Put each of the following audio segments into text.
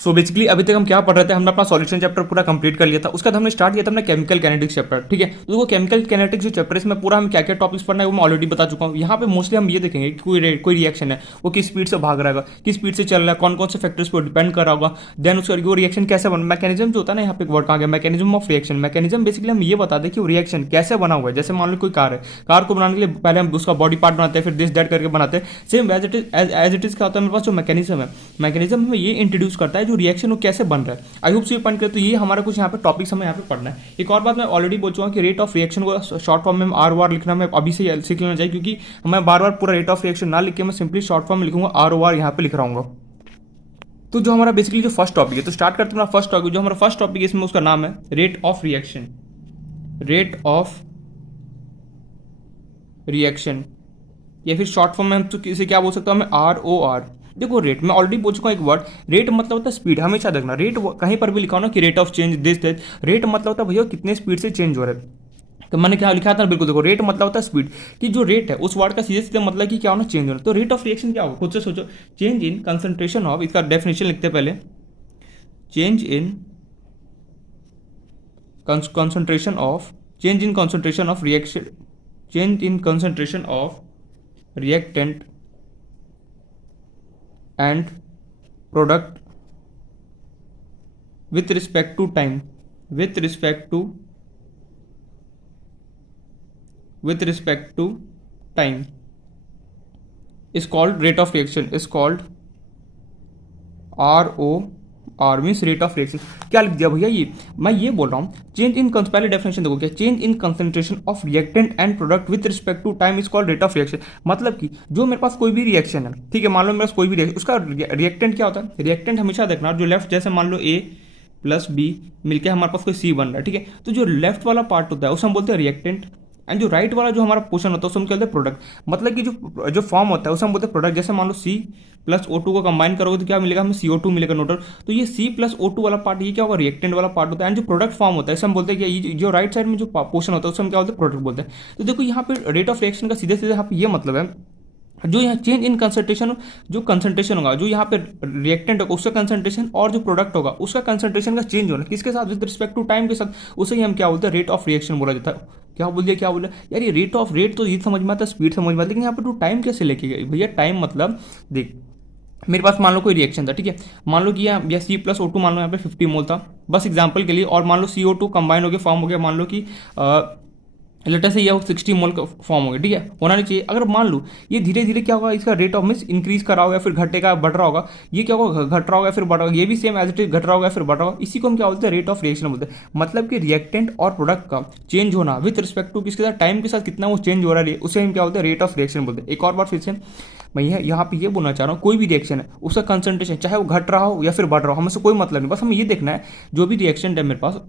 So basically अभी तक हम क्या पढ़ रहे थे, हमने अपना सॉल्यूशन चैप्टर पूरा कंप्लीट कर लिया था। उसके बाद हमने स्टार्ट किया था अपना केमिकल कैनेटिक्स चैप्टर, ठीक है। तो वो केमिकल कैनेटिक्स जो चैप्टर है इसमें पूरा हम क्या क्या टॉपिक्स पढ़ना है वो मैं ऑलरेडी बता चुका हूँ। यहाँ पे मोस्टली हम ये देखेंगे कि कोई रिएक्शन है वो किस स्पीड से भाग रहा है, किस स्पीड से चल रहा है, कौन कौन से फैक्टर्स पर डिपेंड कर रहा होगा, देन उसका वो रिएक्शन कैसे बना, मैकेनिज्म जो होता है ना, यहाँ पे एक वर्ड कहा गया mechanism of reaction. Mechanism basically हम ये बता दें कि वो रिएक्शन कैसे बना हुआ है। जैसे मान लो कोई कार है, कार को बनाने के लिए पहले हम उसका बॉडी पार्ट बनाते हैं, फिर दिस दैट करके बनाते हैं। सेम एज इट इज क्या होता है, मेरे पास जो मैकेनिज्म है, मैकेनिज्म हमें ये इंट्रोड्यूस करता है जो रिएक्शन वो कैसे बन रहा है। आई होप से ये पॉइंट करें। तो ये हमारा कुछ यहाँ पे टॉपिक्स हमें यहाँ पे पढ़ना है। एक और बात मैं ऑलरेडी बोल चुका हूँ कि रेट ऑफ रिएक्शन को शॉर्ट फॉर्म में आर ओ आर लिखना हमें अभी से सीख लेना चाहिए, क्योंकि मैं बार बार पूरा रेट ऑफ रिएक्शन ना लिख के मैं सिंपली शॉर्ट फॉर्म में लिखूंगा, आर ओ आर यहाँ पे लिख रहा हूँ। तो जो हमारा बेसिकली जो फर्स्ट टॉपिक है, तो स्टार्ट करते हैं फर्स्ट टॉपिक। जो हमारा फर्स्ट टॉपिक है इसमें उसका नाम है rate of reaction. Rate of reaction या फिर शॉर्ट फॉर्म में हम तो इसे क्या बोल सकते हैं, हमें आर ओ आर। देखो रेट मैं ऑलरेडी बोल चुका हूँ एक वर्ड, रेट मतलब होता है स्पीड। हमेशा देखना रेट कहीं पर भी लिखा हो ना कि rate of change this that, rate मतलब होता है भैया कितने स्पीड से चेंज हो रहा है। तो मैंने क्या लिखा था, बिल्कुल देखो रेट मतलब होता है स्पीड, कि जो रेट है उस वर्ड का सीधे सीधे मतलब कि क्या होना, चेंज होना। तो रेट ऑफ रिएक्शन क्या होगा, खुद से सोचो। चेंज इन कंसंट्रेशन ऑफ, इसका डेफिनेशन लिखते हैं पहले, change in concentration of, change in concentration of reaction, change in concentration of reactant and product with respect to time, with respect to with respect to time is called rate of reaction, is called R O R means rate of reaction. क्या लिख दिया भैया, ये मैं ये बोल रहा हूँ चेंज इन, पहले डेफिनेशन देखो क्या, change in concentration of reactant and product with respect to time is called rate of reaction. मतलब कि जो मेरे पास कोई भी रिएक्शन है, ठीक है, मान लो मेरे पास कोई भी रिएक्शन, उसका रिएक्टेंट क्या होता है। रिएक्टेंट हमेशा देखना जो लेफ्ट, जैसे मान लो ए प्लस बी मिलकर हमारे पास कोई सी बन रहा है, ठीक है। तो जो लेफ्ट वाला पार्ट होता है उसे हम बोलते हैं रिएक्टेंट, एंड जो राइट वाला जो हमारा पोर्शन होता है उसे हम कहते हैं प्रोडक्ट। मतलब कि जो फॉर्म होता है उसे हम बोलते हैं प्रोडक्ट। जैसे मान लो सी प्लस ओ टू को कंबाइन करोगे तो क्या मिलेगा हमें, CO2 मिलेगा नोटर। तो ये सी प्लस O2 वाला पार्ट ये क्या होगा, रिएक्टेंट वाला पार्ट होता है। एंड जो प्रोडक्ट फॉर्म होता है इसे हम बोलते हैं कि जो राइट साइड में जो पोर्शन होता है उसे हम क्या बोलते हैं, प्रोडक्ट बोलते हैं। तो देखो यहाँ पे रेट ऑफ रिएक्शन का सीधे सीधे यहाँ पे ये मतलब है, जो यहाँ चेंज इन कंसंट्रेशन, जो कंसंट्रेशन होगा, जो यहाँ पे रिएक्टेंट होगा उसका कंसंट्रेशन, और जो प्रोडक्ट होगा उसका कंसंट्रेशन का चेंज होना किसके साथ, विद रिस्पेक्ट टू टाइम के साथ, उसे ही हम क्या बोलते हैं, रेट ऑफ रिएक्शन बोला जाता है। क्या बोल दिया, क्या बोला यार, ये रेट ऑफ रेट तो ये समझ में आता है, स्पीड समझ में आता है, लेकिन यहाँ पे टू टाइम कैसे लेके गए भैया। टाइम मतलब देख, मेरे पास मान लो कोई रिएक्शन था, ठीक है, मान लो कि या सी प्लस O2 मान लो यहाँ पे 50 मोल था, बस एग्जांपल के लिए, और मान लो CO2 कंबाइन हो गया, फॉर्म हो गया, मान लो कि लेटर से ये 60 मोल का फॉर्म हो गया, ठीक है, होना नहीं चाहिए। अगर मान लो ये धीरे धीरे क्या होगा, इसका रेट ऑफ मीन्स इंक्रीज कर रहा होगा, फिर घटेगा, बढ़ रहा होगा, ये क्या होगा, घट रहा होगा फिर बढ़ रहा होगा, ये भी सेम एज इट इज घट रहा होगा फिर बढ़ रहा होगा। इसी को हम क्या बोलते हैं, रेट ऑफ रिएक्शन बोलते हैं। मतलब कि रिएक्टेंट और प्रोडक्ट का चेंज होना विथ रिस्पेक्ट टू किसके साथ, टाइम के साथ कितना वो चेंज हो रहा है, उसे हम क्या बोलते हैं, रेट ऑफ रिएक्शन बोलते हैं। एक और बार फिर से मैं यहाँ पे ये बोलना चाह रहा हूँ, कोई भी रिएक्शन है उसका कंसंट्रेशन चाहे वो घट रहा हो या फिर बढ़ रहा हो, हमें से कोई मतलब नहीं, बस हमें ये देखना है जो भी रिएक्शन है मेरे पास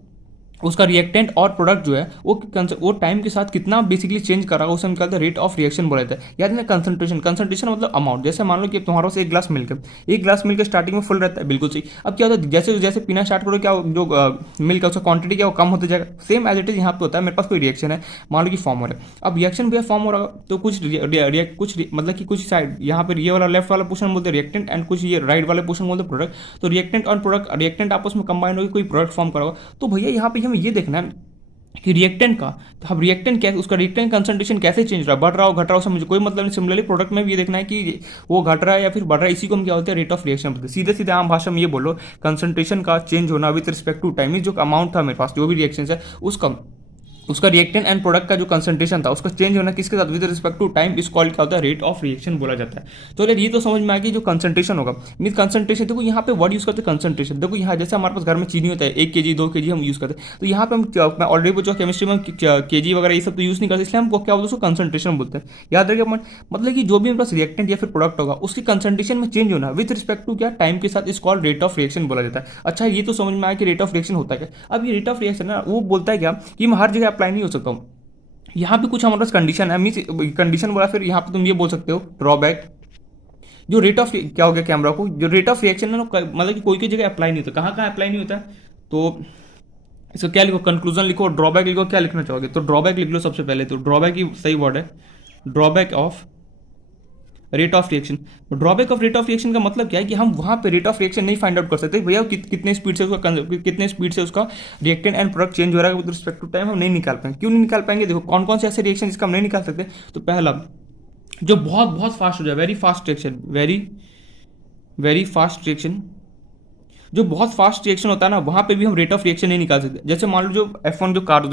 उसका रिएक्टेंट और प्रोडक्ट जो है वो टाइम के साथ कितना बेसिकली चेंज कर रहा है, उसे हम कहते हैं रेट ऑफ रिएक्शन बोला जाता है। याद ना, कंसंट्रेशन, कंसंट्रेशन मतलब अमाउंट। जैसे मान लो कि तुम्हारा से एक ग्लास मिल्क स्टार्टिंग में फुल रहता है, बिल्कुल सही। अब क्या होता है, जैसे जैसे पीना स्टार्ट करो, क्या जो मिल्क है उसका क्वांटिटी क्या वो कम होता जाएगा। सेम एज इट इज यहाँ पे होता है, मेरे पास कोई रिएक्शन है, मान लो कि फॉर्म हो रहा है। अब रिएक्शन भी फॉर्म हो रहा है तो कुछ मतलब कि कुछ साइड यहाँ पे ये वाला लेफ्ट वाला पोर्शन बोलते हैं रिएक्टेंट, एंड कुछ ये राइट वाले पोर्शन बोलते हैं प्रोडक्ट। तो रिएक्टेंट और प्रोडक्ट, रिएक्टेंट आपस में कंबाइन होकर कोई प्रोडक्ट फॉर्म करोगा। तो भैया यहाँ पे हमें ये देखना है कि रिएक्टेंट का, तो अब रिएक्टेंट क्या, उसका रिएक्टेंट कंसंट्रेशन कैसे चेंज रहा है, बढ़ रहा हो घट रहा हो, समझो कोई मतलब नहीं। सिमिलरली प्रोडक्ट में भी ये देखना है कि वो घट रहा है या फिर बढ़ रहा है, इसी को हम क्या बोलते हैं, रेट ऑफ रिएक्शन बोलते हैं। सीधे सीधे आम भाषा में ये बोलो, कंसंट्रेशन का चेंज होना विद रिस्पेक्ट टू टाइम, जो अमाउंट था मेरे पास जो भी रिएक्शन है उसका रिएक्टेंट एंड प्रोडक्ट का जो कंसंट्रेशन था उसका चेंज होना किसके साथ, with respect to time, is called क्या होता है, रेट ऑफ रिएक्शन बोला जाता है। तो यार ये तो समझ में आ गई, जो कंसंट्रेशन होगा मीन कंसंट्रेशन। देखो यहाँ पे वर्ड यूज करते हैं कंसंट्रेशन। देखो यहाँ जैसे हमारे पास घर में चीनी होता है 1 kg 2 kg हम यूज करते हैं, तो यहाँ पे मैं ऑलरेडी पूछा केमिस्ट्री में kg वगैरह ये सब तो यूज नहीं करते, इसलिए हम क्या बोलते हैं, उसको कंसंट्रेशन बोलते हैं। याद रखिए मतलब कि जो भी मेरे पास रिएक्टेंट या फिर प्रोडक्ट होगा उसकी कंसंट्रेशन में चेंज होना विद रिस्पेक्ट टू क्या, टाइम के साथ, इस कॉल्ड रेट ऑफ रिएक्शन बोला जाता है। अच्छा ये तो समझ में आया कि रेट ऑफ रिएक्शन होता है क्या। अब ये रेट ऑफ रिएक्शन है वो बोलता है क्या कि मैं हर जगह अप्लाई नहीं हो सकता हूँ, यहाँ पे कुछ हमारे पास कंडीशन है, मीन्स कंडीशन बोला, फिर यहाँ पे तुम ये बोल सकते हो ड्रॉबैक। जो रेट ऑफ क्या हो गया कैमरा को, जो रेट ऑफ रिएक्शन है ना, मतलब कि कोई जगह अप्लाई नहीं होता, कहाँ कहाँ अप्लाई नहीं होता है। तो इसका क्या लिखो, कंक्लूजन लिखो, ड्रॉबैक लिखो, क्या लिखना चाहोगे, तो ड्रॉबैक लिख लो सबसे पहले। तो ड्रॉबैक ही सही वर्ड है, drawback of rate of reaction. Drawback of rate of reaction का मतलब क्या है कि हम वहाँ पे रेट ऑफ रिएक्शन नहीं फाइंड आउट कर सकते भैया कितने स्पीड से उसका कितने स्पीड से उसका रिएक्टेंट एंड प्रोडक्ट चेंज हो रहा है विद रिस्पेक्ट टू टाइम, हम नहीं निकाल पाएंगे। क्यों नहीं निकाल पाएंगे? देखो कौन कौन से ऐसे रिएक्शन जिसका हम नहीं निकाल सकते। तो पहला, जो बहुत बहुत फास्ट हो जाए, very fast reaction, very very fast reaction, जो बहुत फास्ट रिएक्शन होता है ना, वहाँ पे भी हम रेट ऑफ रिएक्शन नहीं निकाल सकते। जैसे मान लो जो F1 जो कार,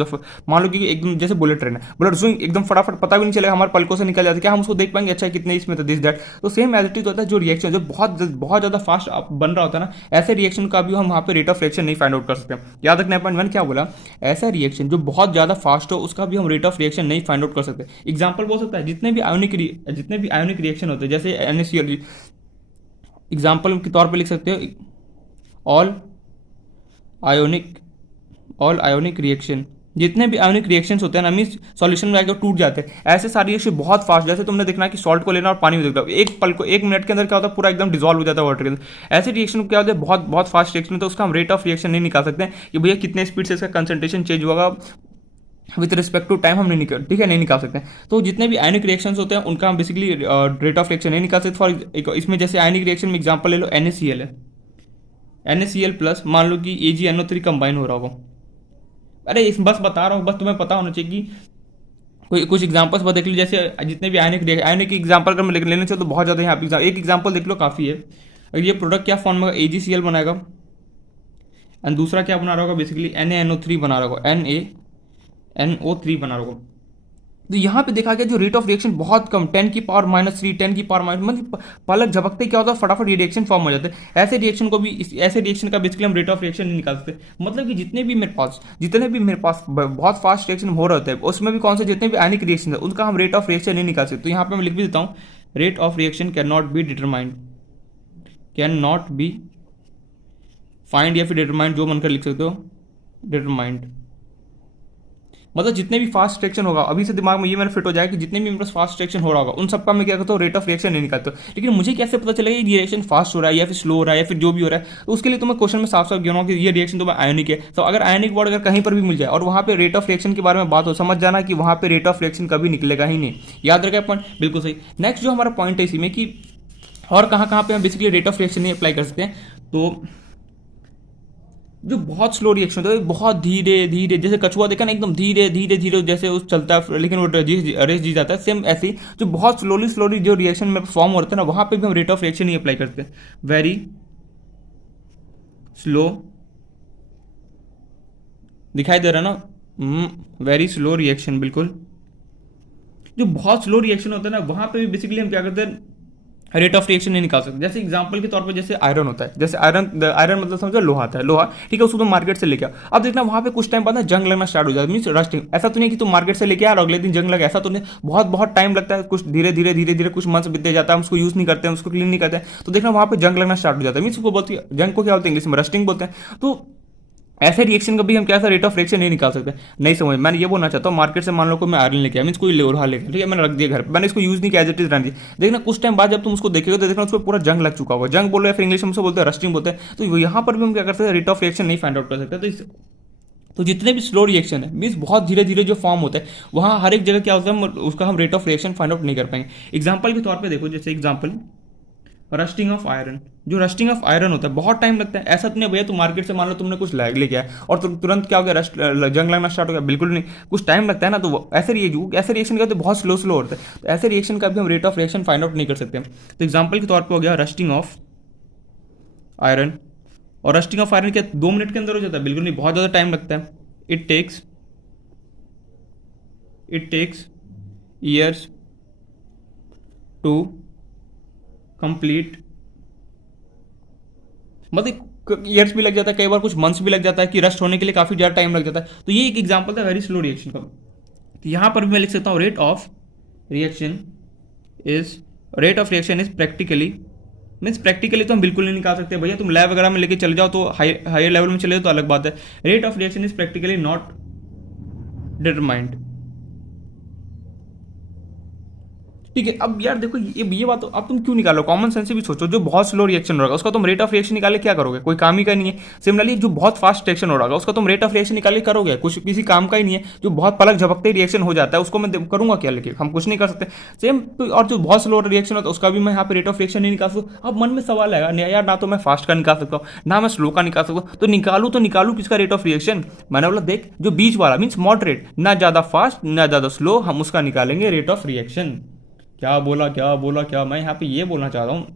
मान लो कि एकदम जैसे बुलेट ट्रेन है, बुलेट स्विंग एकदम फटाफट पता भी नहीं चलेगा, हमारे पलकों से निकल जाता है, क्या हम उसको देख पाएंगे अच्छा कितने इसमें था दिस दैट। तो सेम एज इट इज होता है जो रिएक्शन जो बहुत बहुत ज़्यादा फास्ट बन रहा होता है ना, ऐसे रिएक्शन का भी हम वहाँ पे रेट ऑफ रिएक्शन नहीं फाइंड आउट कर सकते। याद रखना पॉइंट, मैंने क्या बोला, ऐसा रिएक्शन जो बहुत ज़्यादा फास्ट हो उसका भी हम रेट ऑफ रिएक्शन नहीं फाइंड आउट कर सकते। एग्जाम्पल बोल सकता है जितने भी आयोनिक रिएक्शन होते हैं, जैसे NaCl, एग्जाम्पल के तौर पर लिख सकते हो ऑल आयोनिक रिएक्शन, जितने भी आयोनिक रिएक्शंस होते हैं ना, मीन्स सॉल्यूशन में आकर टूट जाते हैं, ऐसे सारे रिएक्शन बहुत फास्ट, जैसे तुमने देखना कि सॉल्ट को लेना और पानी में देखना, एक पल को 1 मिनट के अंदर क्या होता है, पूरा एकदम डिजॉल्व हो जाता है वाटर के अंदर। ऐसे रिएक्शन क्या होता है, बहुत बहुत फास्ट रिएक्शन, तो उसका हम रेट ऑफ रिएक्शन नहीं निकाल सकते कि भैया कितने स्पीड से इसका कंसंट्रेशन चेंज होगा विथ रिस्पेक्ट टू टाइम, हम नहीं निकाल, ठीक है, नहीं निकाल सकते। तो जितने भी आयनिक रिएक्शंस होते हैं उनका हम बेसिकली रेट ऑफ रिएक्शन नहीं निकाल सकते। फॉर इसमें जैसे आयनिक रिएक्शन में एग्जाम्पल ले लो, NaCl है, NaCl प्लस मान लो कि AgNO3 कंबाइन हो रहा होगा। अरे इस बस बता रहा हूँ, बस तुम्हें पता होना चाहिए कि कोई कुछ एग्जांपल्स बस देख लो, जैसे जितने भी आयनिक एग्जांपल अगर मैं लेने चाहिए तो बहुत ज़्यादा यहाँ पे एक एग्जांपल देख लो काफ़ी है। अगर ये प्रोडक्ट क्या फॉर्म में AgCl बनाएगा, एंड दूसरा क्या बना रहा होगा, बेसिकली NaNO3 बना रहा होगा, NaNO3 बना रहा होगा। तो यहाँ पे देखा गया जो रेट ऑफ रिएक्शन बहुत कम, 10⁻³ 10⁻, मतलब पलक झपकते क्या होता है, फटाफट रिएक्शन फॉर्म हो जाते हैं। ऐसे रिएक्शन को भी ऐसे रिएक्शन का बेसिकली हम रेट ऑफ रिएक्शन नहीं निकाल सकते। मतलब कि जितने भी मेरे पास बहुत फास्ट रिएक्शन हो रहे होते हैं, उसमें भी कौन से जितने भी आयनिक रिएक्शन है उनका हम रेट ऑफ रिएक्शन नहीं निकाल सकते। तो यहाँ पे मैं लिख भी देता हूँ, rate of reaction can not be determined, can not be find, या फिर डिटरमाइंड, जो मन कर लिख सकते हो, डिटरमाइंड। मतलब जितने भी फास्ट रिएक्शन होगा, अभी से दिमाग में ये मेरा फिट हो जाएगा कि जितने भी मेरे पास फास्ट रिएक्शन हो रहा होगा उन सबका मैं क्या करता हूँ, रेट ऑफ रिएक्शन नहीं निकालता। लेकिन मुझे कैसे पता चलेगा ये रिएक्शन फास्ट हो रहा है या फिर स्लो हो रहा है या फिर जो भी हो रहा है। तो उसके लिए तो मैं क्वेश्चन में साफ साफ गिनाऊँ कि ये रिएक्शन तो मैं आयोनिक है। तो अगर आयोनिक वर्ड अगर कहीं पर भी मिल जाए और वहाँ पे रेट ऑफ रिएक्शन के बारे में बात हो, समझ जाना कि वहाँ पे रेट ऑफ रिएक्शन कभी निकलेगा ही नहीं। याद रखा पॉइंट, बिल्कुल सही। नेक्स्ट जो हमारा पॉइंट है इसी में कि और कहाँ पे हम बेसिकली रेट ऑफ रिएक्शन नहीं अप्लाई कर सकते हैं। तो जो बहुत स्लो रिएक्शन होता है, बहुत धीरे धीरे, जैसे कछुआ देखा ना, एकदम धीरे धीरे धीरे जैसे उस चलता है लेकिन वो रेस जी जाता है, सेम ऐसे ही जो बहुत स्लोली जो रिएक्शन में फॉर्म होता है ना, वहाँ पे भी हम रेट ऑफ रिएक्शन नहीं अप्लाई करते। वेरी स्लो, दिखाई दे रहा है ना, वेरी स्लो रिएक्शन, बिल्कुल। जो बहुत स्लो रिएक्शन होता है ना, वहाँ पे भी बेसिकली हम क्या करते हैं, रेट ऑफ रिएक्शन नहीं निकाल सकते। जैसे एग्जांपल के तौर पर जैसे आयरन होता है, जैसे आयरन मतलब समझो लोहा आता है, लोहा, ठीक है, उसको तुम मार्केट से लेके आओ। अब देखना वहाँ पे कुछ टाइम बाद ना जंग लगना स्टार्ट हो जाता है, मीन्स रस्टिंग। ऐसा तो नहीं कि तुम मार्केट से लेके आ और अगले दिन जंग लगा, ऐसा तो नहीं, बहुत बहुत टाइम लगता है, कुछ धीरे धीरे कुछ मंथ्स बीतते जाता है, हम उसको यूज नहीं करते हैं, उसको क्लीन नहीं करते हैं, तो देखना वहाँ पे जंग लगना स्टार्ट हो जाता है। मीन्स उसको बोलते हैं, जंग को क्या बोलते हैं इंग्लिश में, रस्टिंग बोलते हैं। तो ऐसे रिएक्शन का भी हम क्या रेट ऑफ रिएक्शन नहीं निकाल सकते। नहीं समझ, मैंने ये बोलना चाहता हूँ, मार्केट से मान लो को मैं आयरन लेके आया, मीन्स कोई लोहा लेके, ठीक है, मैंने रख दिया घर, मैंने इसको यूज नहीं किया, एज इट इज रहने दिया। देखना कुछ टाइम बाद जब तुम उसको देखेगा तो देखना उसको पूरा जंग लग चुका होगा, जंग बोलो या फिर इंग्लिश में उसको बोलते हैं रस्टिंग बोलते हैं। तो यहाँ पर भी हम क्या कर सकते हैं, रेट ऑफ रिएक्शन नहीं फाइंड आउट कर सकते। तो जितने भी स्लो रिएक्शन है, मीन्स बहुत धीरे धीरे जो फॉर्म होता है, वहाँ हर एक जगह क्या होता है, उसका हम rate of reaction find out नहीं कर पाएंगे। एग्जाम्पल के तौर पर देखो, जैसे एग्जाम्पल रस्टिंग ऑफ आयरन, जो रस्टिंग ऑफ आयरन होता है बहुत टाइम लगता है। ऐसा तो नहीं भैया तुम मार्केट से मान लो तुमने कुछ ले गया और तुरंत क्या हो गया, जंग लगना स्टार्ट हो गया, बिल्कुल नहीं, कुछ टाइम लगता है ना। तो ऐसे रिएक्शन क्या होते हैं, बहुत स्लो होता है। तो ऐसे रिएक्शन का भी हम rate of reaction find out नहीं कर सकते। तो एग्जाम्पल के तौर पर हो गया रस्टिंग ऑफ आयरन, और रस्टिंग ऑफ आयरन क्या 2 मिनट के अंदर हो जाता है, बिल्कुल नहीं, बहुत ज़्यादा टाइम लगता है। It takes years to complete, मतलब ईयर्स भी लग जाता है, कई बार कुछ मंथ्स भी लग जाता है कि रस्ट होने के लिए काफ़ी ज़्यादा टाइम लग जाता है। तो ये एक एग्जांपल था वेरी स्लो रिएक्शन का। तो यहाँ पर भी मैं लिख सकता हूँ rate of reaction is practically, means practically तो हम बिल्कुल नहीं निकाल सकते भैया, तुम लैब वगैरह में लेके चले जाओ तो हायर लेवल में चले जाओ तो अलग बात है। Rate of reaction is practically not determined, ठीक है। अब यार देखो ये बात अब तुम क्यों निकालो, कॉमन सेंस से भी सोचो। जो बहुत स्लो रिएक्शन हो रहा है उसका तुम रेट ऑफ रिएक्शन निकाले क्या करोगे, कोई काम ही का नहीं है। सिमिलरली जो बहुत फास्ट रिएक्शन हो रहा है उसका तुम रेट ऑफ रिएक्शन निकाले करोगे, कुछ किसी काम का ही नहीं है। जो बहुत पलक झपकते रिएक्शन हो जाता है उसको मैं करूंगा क्या, लेके हम कुछ नहीं कर सकते। सेम और जो बहुत स्लो रिएक्शन होता है उसका भी मैं यहाँ पे रेट ऑफ रिएक्शन नहीं निकाल सकता। अब मन में सवाल आएगा नहीं यार, ना तो मैं फास्ट का निकाल सकता हूँ ना मैं स्लो का निकाल सकता हूँ, तो निकालू किसका रेट ऑफ रिएक्शन। मैंने बोला देख जो बीच वाला मीन्स मॉडरेट, ना ज्यादा फास्ट ना ज्यादा स्लो, हम उसका निकालेंगे रेट ऑफ रिएक्शन। क्या मैं यहाँ पे ये बोलना चाह रहा हूँ,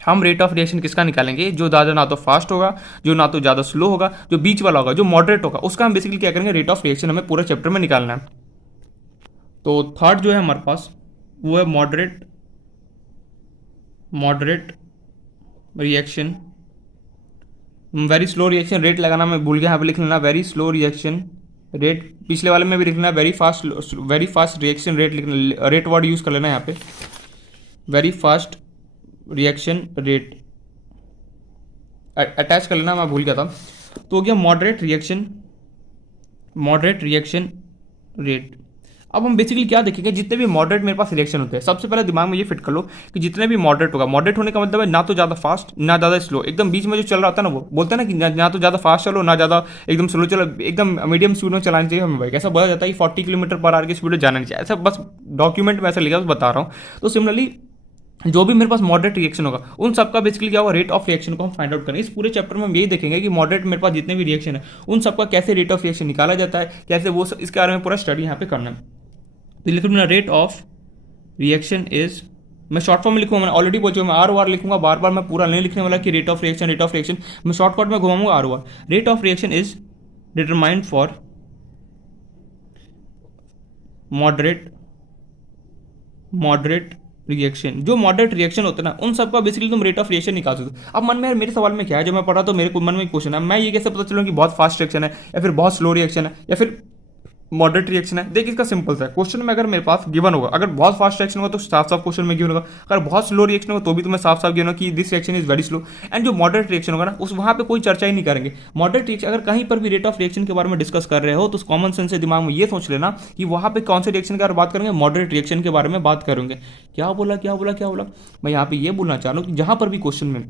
हम रेट ऑफ रिएक्शन किसका निकालेंगे, जो ज़्यादा ना तो फास्ट होगा जो ना तो ज़्यादा स्लो होगा, जो बीच वाला होगा जो मॉडरेट होगा, उसका हम बेसिकली क्या करेंगे, रेट ऑफ रिएक्शन हमें पूरे चैप्टर में निकालना है। तो थर्ड जो है हमारे पास वो है moderate reaction. Very slow reaction rate लगाना मैं भूल गया, यहाँ पे लिख लेना वेरी स्लो रिएक्शन रेट। पिछले वाले में भी लिखना वेरी फास्ट रिएक्शन रेट, लिखना रेट वर्ड यूज़ कर लेना यहाँ पे, very fast reaction rate attach कर लेना, मैं भूल गया था। तो हो गया मॉडरेट रिएक्शन रेट। अब हम बेसिकली क्या देखेंगे, जितने भी मॉडरेट मेरे पास रिएक्शन होते हैं, सबसे पहले दिमाग में ये फिट कर लो कि जितने भी मॉडरेट होगा, मॉडरेट होने का मतलब है ना तो ज़्यादा फास्ट ना ज़्यादा स्लो, एकदम बीच में जो चल रहा होता है ना, वो बोलते हैं ना कि ना तो ज़्यादा फास्ट चलो ना ज़्यादा एकदम स्लो चलो, एकदम मीडियम स्पीड में चलानी चाहिए हमें बाइक। ऐसा बोला जाता है कि 40 किलोमीटर पर आवर की स्पीड में जाना नहीं चाहिए, ऐसा बस डॉक्यूमेंट में ऐसा लिखा बस बता रहा हूँ। तो सिमिलरली जो भी मेरे पास मॉडरेट रिएक्शन होगा उन सबका बेसिकली क्या होगा, रेट ऑफ रिएक्शन को हम फाइंड आउट करेंगे। इस पूरे चैप्टर में हम यही देखेंगे कि मॉडरेट मेरे पास जितने भी रिएक्शन है उन सबका कैसे रेट ऑफ रिएक्शन निकाला जाता है, कैसे वो सब, इसके बारे में पूरा स्टडी यहाँ पे करना है। तो लिख लूँगा रेट ऑफ रिएक्शन इज, मैं शॉर्ट फॉर्म में लिखूंगा, मैंने ऑलरेडी बोल चुका, मैं आर वार लिखूंगा, बार बार मैं पूरा नहीं लिखने वाला कि रेट ऑफ रिएक्शन, मैं शॉर्टकट में घुमाऊंगा आर वार। Rate of reaction is determined for moderate reaction. जो मॉडरेट रिएक्शन होता है ना उन सबका बेसिकली तुम रेट ऑफ रिएक्शन निकाल सकते हो। अब मन में मेरे सवाल में क्या है, जो मैं पढ़ा तो मेरे मन में क्वेश्चन है, मैं ये कैसे पता चलूँ कि बहुत फास्ट रिएक्शन है या फिर बहुत स्लो रिएक्शन है या फिर मॉडरेट रिएक्शन है। देख इसका सिंपल सा क्वेश्चन में अगर मेरे पास गिवन होगा, अगर बहुत फास्ट रिएक्शन होगा तो साफ साफ क्वेश्चन में गिवन होगा, अगर बहुत स्लो रिएक्शन होगा तो भी तुम्हें साफ साफ गिवन होगा कि this reaction is very slow. And जो मॉडरेट रिएक्शन होगा ना उस वहाँ पे कोई चर्चा ही नहीं करेंगे। मॉडरेट रिएक्शन अगर कहीं पर भी रेट ऑफ रिएक्शन के बारे में डिस्कस कर रहे हो तो कॉमन सेंस से दिमाग में ये सोच लेना कि वहाँ पे कौन से रिएक्शन के बारे में बात करेंगे, मॉडरेट रिएक्शन के बारे में बात करेंगे। क्या बोला मैं यहाँ पे ये बोलना चाह रहा हूँ कि जहाँ पर भी क्वेश्चन में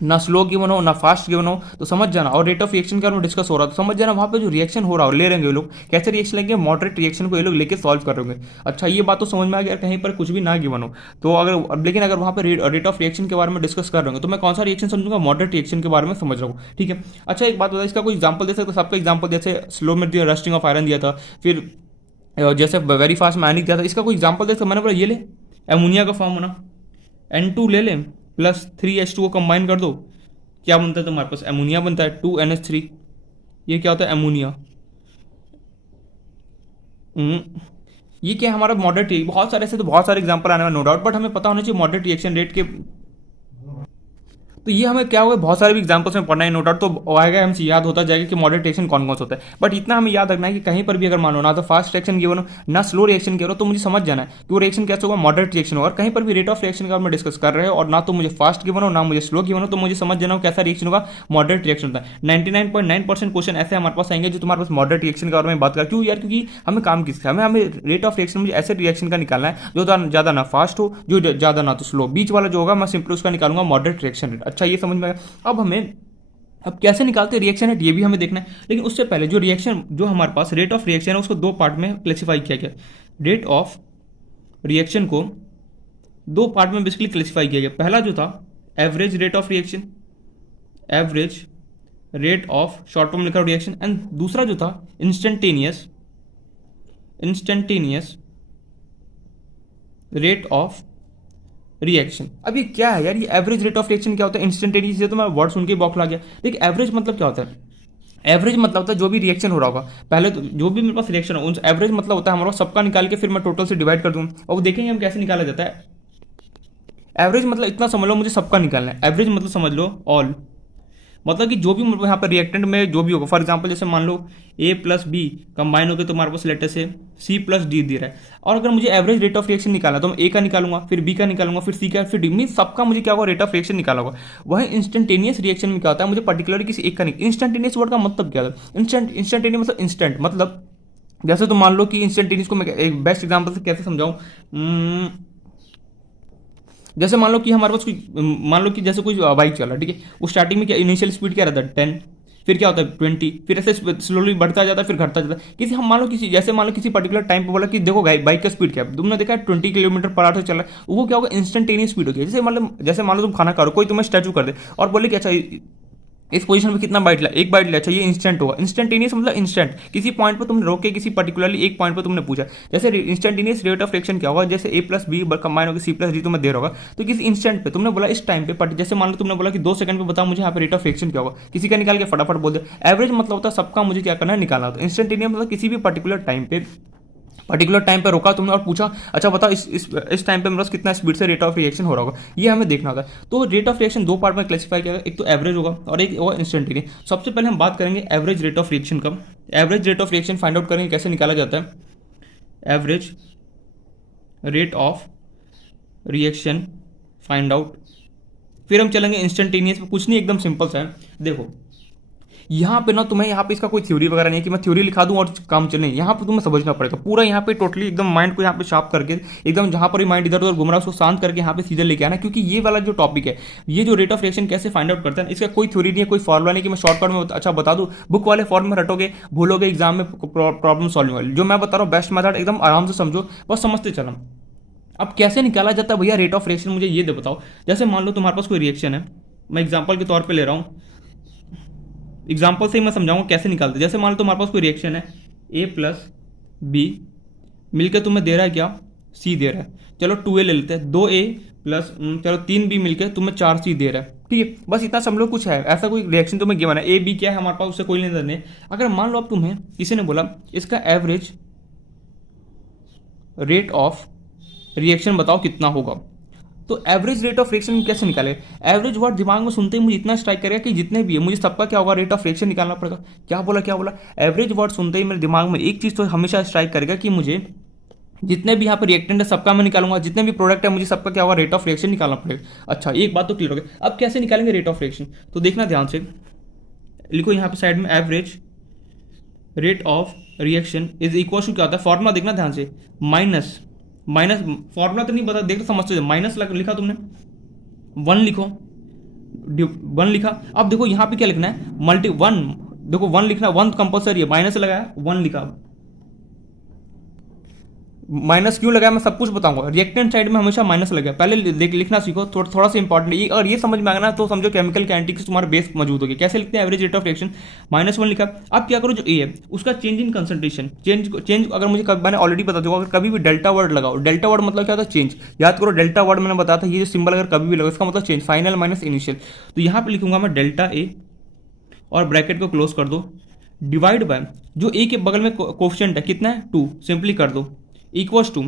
ना स्लो गिवन हो ना फास्ट गिवन हो तो समझ जाना, और रेट ऑफ रिएक्शन के बारे में डिस्कस हो रहा है तो समझ जाना वहाँ पे जो रिएक्शन हो रहा हो ले रहेंगे ये लोग, कैसे रिएक्शन लेंगे, मॉडरेट रिएक्शन को ये लोग लेके सॉल्व करेंगे। अच्छा ये बात तो समझ में आ गया, कहीं पर कुछ भी ना गिवन हो तो अगर, लेकिन अगर वहाँ पर रेट ऑफ रिएक्शन के बारे में डिस्कस कर रहे होंगे तो मैं कौन सा रिएक्शन समझूंगा, मॉडरेट रिएक्शन के बारे में समझ रहा हूँ। ठीक है। अच्छा एक बात बता, इसका कोई एग्जाम्पल दे सकते, सबका एग्जाम्पल जैसे स्लो में दिया रस्टिंग ऑफ आयरन दिया था, फिर जैसे वेरी फास्ट मैनिक दिया था, इसका कोई एग्जाम्पल दे सकते। मैंने बोला ये ले एमोनिया का फॉर्म होना N2 ले लें प्लस 3H2 को कंबाइन कर दो, क्या बनता है तुम्हारे पास, एमोनिया बनता है 2NH3। ये क्या होता है एमोनिया, ये क्या है हमारा मॉडरेट। बहुत सारे ऐसे तो बहुत सारे एग्जांपल आने वाले नो डाउट, बट हमें पता होना चाहिए मॉडरेट रिएक्शन रेट के। तो ये हमें क्या होगा, बहुत सारे भी एग्जाम्पल्स में पढ़ना है नो डाउट, तो आएगा हमसे याद होता जाएगा कि मॉडरेट रिएक्शन कौन कौन सा होता है। बट इतना हमें याद रखना है कि कहीं पर भी अगर मानो ना तो फास्ट रिएक्शन गिवन हो ना स्लो रिएक्शन गिवन हो तो मुझे समझ जाना है कि वो रिएक्शन कैसे होगा, मॉडरेट रिएक्शन होगा। और कहीं पर भी रेट ऑफ रिएक्शन का मैं डिस्कस कर रहे हो और ना तो मुझे फास्ट गिवन हो ना मुझे स्लो गिवन हो तो मुझे समझ जाना हो कैसा रिएक्शन होगा, मॉडरेट रिएक्शन होता है। 99.9% क्वेश्चन ऐसे हमारे पास आएंगे जो तुम्हारे पास मॉडरेट रिएक्शन के बारे में बात कर। क्यों यार, क्योंकि हमें काम किसका, हमें रेट ऑफ रिएक्शन मुझे ऐसे रिएक्शन का निकालना है जो ज़्यादा ना फास्ट हो जो ज़्यादा ना तो स्लो, बीच वाला जो होगा मैं सिंपली उसका निकालूंगा मॉडरेट रिएक्शन रेट। अच्छा ये समझ में आया। अब कैसे निकालते हैं रिएक्शन रेट ये भी हमें देखना है, लेकिन उससे पहले जो हमारे पास रेट ऑफ रिएक्शन है उसको दो पार्ट में क्लासिफाई किया गया। रेट ऑफ रिएक्शन को दो पार्ट में बेसिकली क्लासिफाई किया गया। पहला जो था average rate of reaction, average rate of short form लिखा रिएक्शन, एंड दूसरा जो था इंस्टेंटेनियस रेट ऑफ रिएक्शन। अब ये क्या है यार, ये एवरेज रेट ऑफ रिएक्शन क्या होता है, इंस्टेंटेनियस से तो मैं वर्ड सुन के बौखला गया। देखिए एवरेज मतलब क्या होता है, एवरेज मतलब होता है जो भी रिएक्शन हो रहा होगा, पहले तो जो भी मेरे पास रिएक्शन हो उन एवरेज मतलब होता है हमारा सबका निकाल के फिर मैं टोटल से डिवाइड कर दूँ और वो देखेंगे हम कैसे निकाला जाता है। एवरेज मतलब इतना समझ लो मुझे सबका निकालना है, एवरेज मतलब समझ लो ऑल, मतलब कि जो भी यहाँ पर रिएक्टेंट में जो भी होगा, फॉर एग्जांपल जैसे मान लो A प्लस बी कंबाइन होकर तो हमारे पास लेटर से C प्लस डी दे रहा है, और अगर मुझे एवरेज रेट ऑफ रिएक्शन निकालना तो मैं A का निकालूंगा फिर B का निकालूंगा फिर C का फिर D, मीन सबका मुझे क्या होगा रेट ऑफ रिएक्शन निकाला होगा। वही इंस्टेंटेनियस रिएक्शन में क्या होता है, मुझे पर्टिकुलर किसी एक का नहीं। इंस्टेंटेनियस वर्ड का मतलब क्या होता है, इंस्टेंटेनियस मतलब इंस्टेंट, मतलब जैसे तो मान लो कि इंस्टेंटेनियस को मैं एक बेस्ट एग्जाम्पल से कैसे समझाऊँ, जैसे मान लो कि हमारे पास कोई, मान लो कि जैसे कोई बाइक चल रहा है, ठीक है, वो स्टार्टिंग में क्या इनिशियल स्पीड क्या रहता है 10, फिर क्या होता है 20, फिर ऐसे स्लोली बढ़ता जाता है, फिर घटता जाता है। किसी हम मान लो किसी, जैसे मान लो किसी पर्टिकुलर टाइम पे बोला कि देखो बाइक का स्पीड क्या है, तुमने देखा 20 किलोमीटर पर आवर से चल रहा है, वो क्या होगा इंस्टेंटेनियस स्पीड होगी। जैसे मान लो तुम खाना खा रहे हो, कोई तुम्हें स्टैचू कर दे और बोले कि अच्छा इस पोजीशन में कितना बाइट लिया, एक बाइट लिया, अच्छा ये इंस्टेंट होगा। इंस्टेंटेनियस मतलब इंस्टेंट, किसी पॉइंट पर तुमने रोक के किसी पर्टिकुलरली एक पॉइंट पर तुमने पूछा। जैसे इंस्टेंटेनियस रेट ऑफ रिएक्शन क्या होगा, जैसे ए प्लस बी कंबाइन होकर सी प्लस डी तुम्हें दे रहा होगा, तो किसी इंस्टेंट पे तुमने बोला इस टाइम पे, जैसे मान लो तुमने बोला कि 2 सेकंड पे बताओ मुझे यहाँ पे रेट ऑफ रिएक्शन क्या होगा, किसी का निकाल के फटाफट बोल दे। एवरेज मतलब होता है सबका मुझे क्या करना है, निकालना होता है। इंस्टेंटेनियस मतलब किसी भी पर्टिकुलर टाइम पे रोका तुमने और पूछा अच्छा बताओ इस टाइम पे मेरे पास कितना स्पीड से रेट ऑफ रिएक्शन हो रहा होगा, ये हमें देखना होता है। तो रेट ऑफ रिएक्शन दो पार्ट में क्लासिफाई किया गया, एक तो एवरेज होगा और एक होगा इंस्टेंटेनियस। सबसे पहले हम बात करेंगे एवरेज रेट ऑफ रिएक्शन का। Average rate of reaction find out करेंगे, कैसे निकाला जाता है। Average rate of reaction find out, फिर हम चलेंगे इंस्टेंटेनियस पे। कुछ नहीं, एकदम सिंपल सा है। देखो यहाँ पे ना तुम्हें यहाँ पे इसका कोई थ्योरी वगैरह नहीं है कि मैं थ्योरी लिखा दूं और काम चले, यहाँ पे तुम्हें समझना पड़ेगा पूरा। यहाँ पे टोटली एकदम माइंड को यहाँ पे शार्प करके, एकदम जहाँ पर भी माइंड इधर उधर घूम रहा है उसको शांत करके यहाँ पे सीधे लेके आना, क्योंकि ये वाला जो टॉपिक है, ये जो रेट ऑफ रिएक्शन कैसे फाइंड आउट करता है, इसका कोई थ्योरी नहीं है, कोई फॉर्मुला नहीं कि मैं शॉर्टकट में अच्छा बता दूं, बुक वाले फॉर्म में रटोगे, भूलोगे एग्जाम में प्रॉब्लम सॉल्विंग वाली। जो मैं बता रहा हूँ बेस्ट मेथड, एकदम आराम से समझो, बस समझते चलो। अब कैसे निकाला जाता है भैया रेट ऑफ रिएक्शन, मुझे ये बताओ। जैसे मान लो तुम्हारे पास कोई रिएक्शन है, मैं एग्जाम्पल के तौर पर ले रहा हूँ, एग्जाम्पल से ही मैं समझाऊंगा कैसे निकालते। जैसे मान लो तुम्हारे पास कोई रिएक्शन है, ए प्लस बी मिलकर तुम्हें दे रहा है क्या, सी दे रहा है। चलो 2a ले लेते हैं, 2a प्लस चलो 3b मिलकर तुम्हें 4c दे रहा है, ठीक है। बस इतना समझ लो, कुछ है ऐसा कोई रिएक्शन तुम्हें गिवन है, ए बी क्या है हमारे पास, उससे कोई लेना देना नहीं। अगर मान लो अब तुम्हें किसी ने बोला इसका एवरेज रेट ऑफ रिएक्शन बताओ कितना होगा, तो एवरेज रेट ऑफ रिएक्शन कैसे निकाले। एवरेज वर्ड दिमाग में सुनते ही मुझे इतना स्ट्राइक करेगा कि जितने भी है मुझे सबका क्या होगा, रेट ऑफ रिएक्शन निकालना पड़ेगा। क्या बोला एवरेज वर्ड सुनते ही मेरे दिमाग में एक चीज़ तो हमेशा स्ट्राइक करेगा कि मुझे जितने भी यहाँ पर रिएक्टेंट है सबका मैं निकालूंगा, जितने भी प्रोडक्ट है मुझे सबका क्या होगा, रेट ऑफ रिएक्शन निकालना पड़ेगा। अच्छा एक बात तो क्लियर हो गई। अब कैसे निकालेंगे रेट ऑफ रिएक्शन, तो देखना ध्यान से, लिखो यहाँ पे साइड में average rate of reaction is equal to क्या होता है, फॉर्मूला देखना ध्यान से, माइनस फॉर्मूला तो नहीं बता, देख तो समझते, माइनस लिखा तुमने, 1 लिखो, 1 लिखा। अब देखो यहाँ पे क्या लिखना है, मल्टी 1, देखो 1 लिखना, 1 कंपलसरी है, माइनस लगाया 1 लिखा। माइनस क्यों लगाया मैं सब कुछ बताऊंगा, रिएक्टेंट साइड में हमेशा माइनस लगा, पहले लिखना सीखो, थोड़ा सा इंपॉर्टेंट है। अगर ये समझ में आना तो समझो केमिकल कैनेटिक्स तुम्हारा बेस मौजूद होगी। कैसे लिखते हैं, एवरेज रेट ऑफ रिएक्शन -1 लिखा। अब क्या करो, जो ए है उसका चेंज इन कंसंट्रेशन, चेंज अगर मुझे मैंने ऑलरेडी बता दूंगा, अगर कभी भी डेल्टा वर्ड लगाओ, डेल्टा वर्ड मतलब क्या होता है, चेंज। याद करो डेल्टा वर्ड मैंने बताया था, ये जो सिंबल अगर कभी भी लगा इसका मतलब चेंज, फाइनल माइनस इनिशियल। तो यहाँ पे लिखूंगा मैं डेल्टा ए और ब्रैकेट को क्लोज कर दो, डिवाइड बाय जो ए के बगल में कोफिशिएंट है कितना है 2, सिंपली कर दो, इक्वल्स टू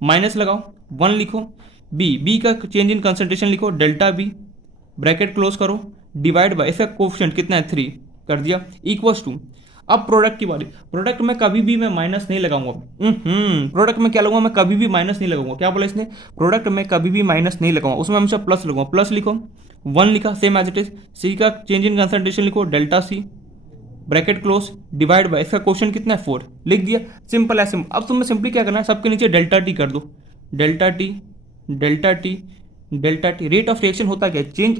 माइनस लगाओ 1 लिखो, बी का चेंज इन कंसंट्रेशन लिखो डेल्टा बी, ब्रैकेट क्लोज करो, डिवाइड बाय इसका कोफिशिएंट कितना है 3 कर दिया, इक्वल्स टू। अब प्रोडक्ट की बारी, प्रोडक्ट में कभी भी मैं माइनस नहीं लगाऊंगा। प्रोडक्ट में क्या लगाऊंगा, मैं कभी भी माइनस नहीं लगाऊंगा। क्या बोला इसने, प्रोडक्ट में कभी भी माइनस नहीं लगाऊंगा, उसमें हमेशा प्लस लगाऊंगा। प्लस लिखो, 1 लिखा same as it is, C का चेंज इन कंसंट्रेशन लिखो delta C, bracket close, divide by इसका क्वेश्चन कितना है 4, लिख दिया, सिंपल है सिंपल। अब तुम्हें सिंपली क्या करना है, सबके नीचे डेल्टा टी कर दो, delta T delta T delta T. Rate of reaction होता क्या है, change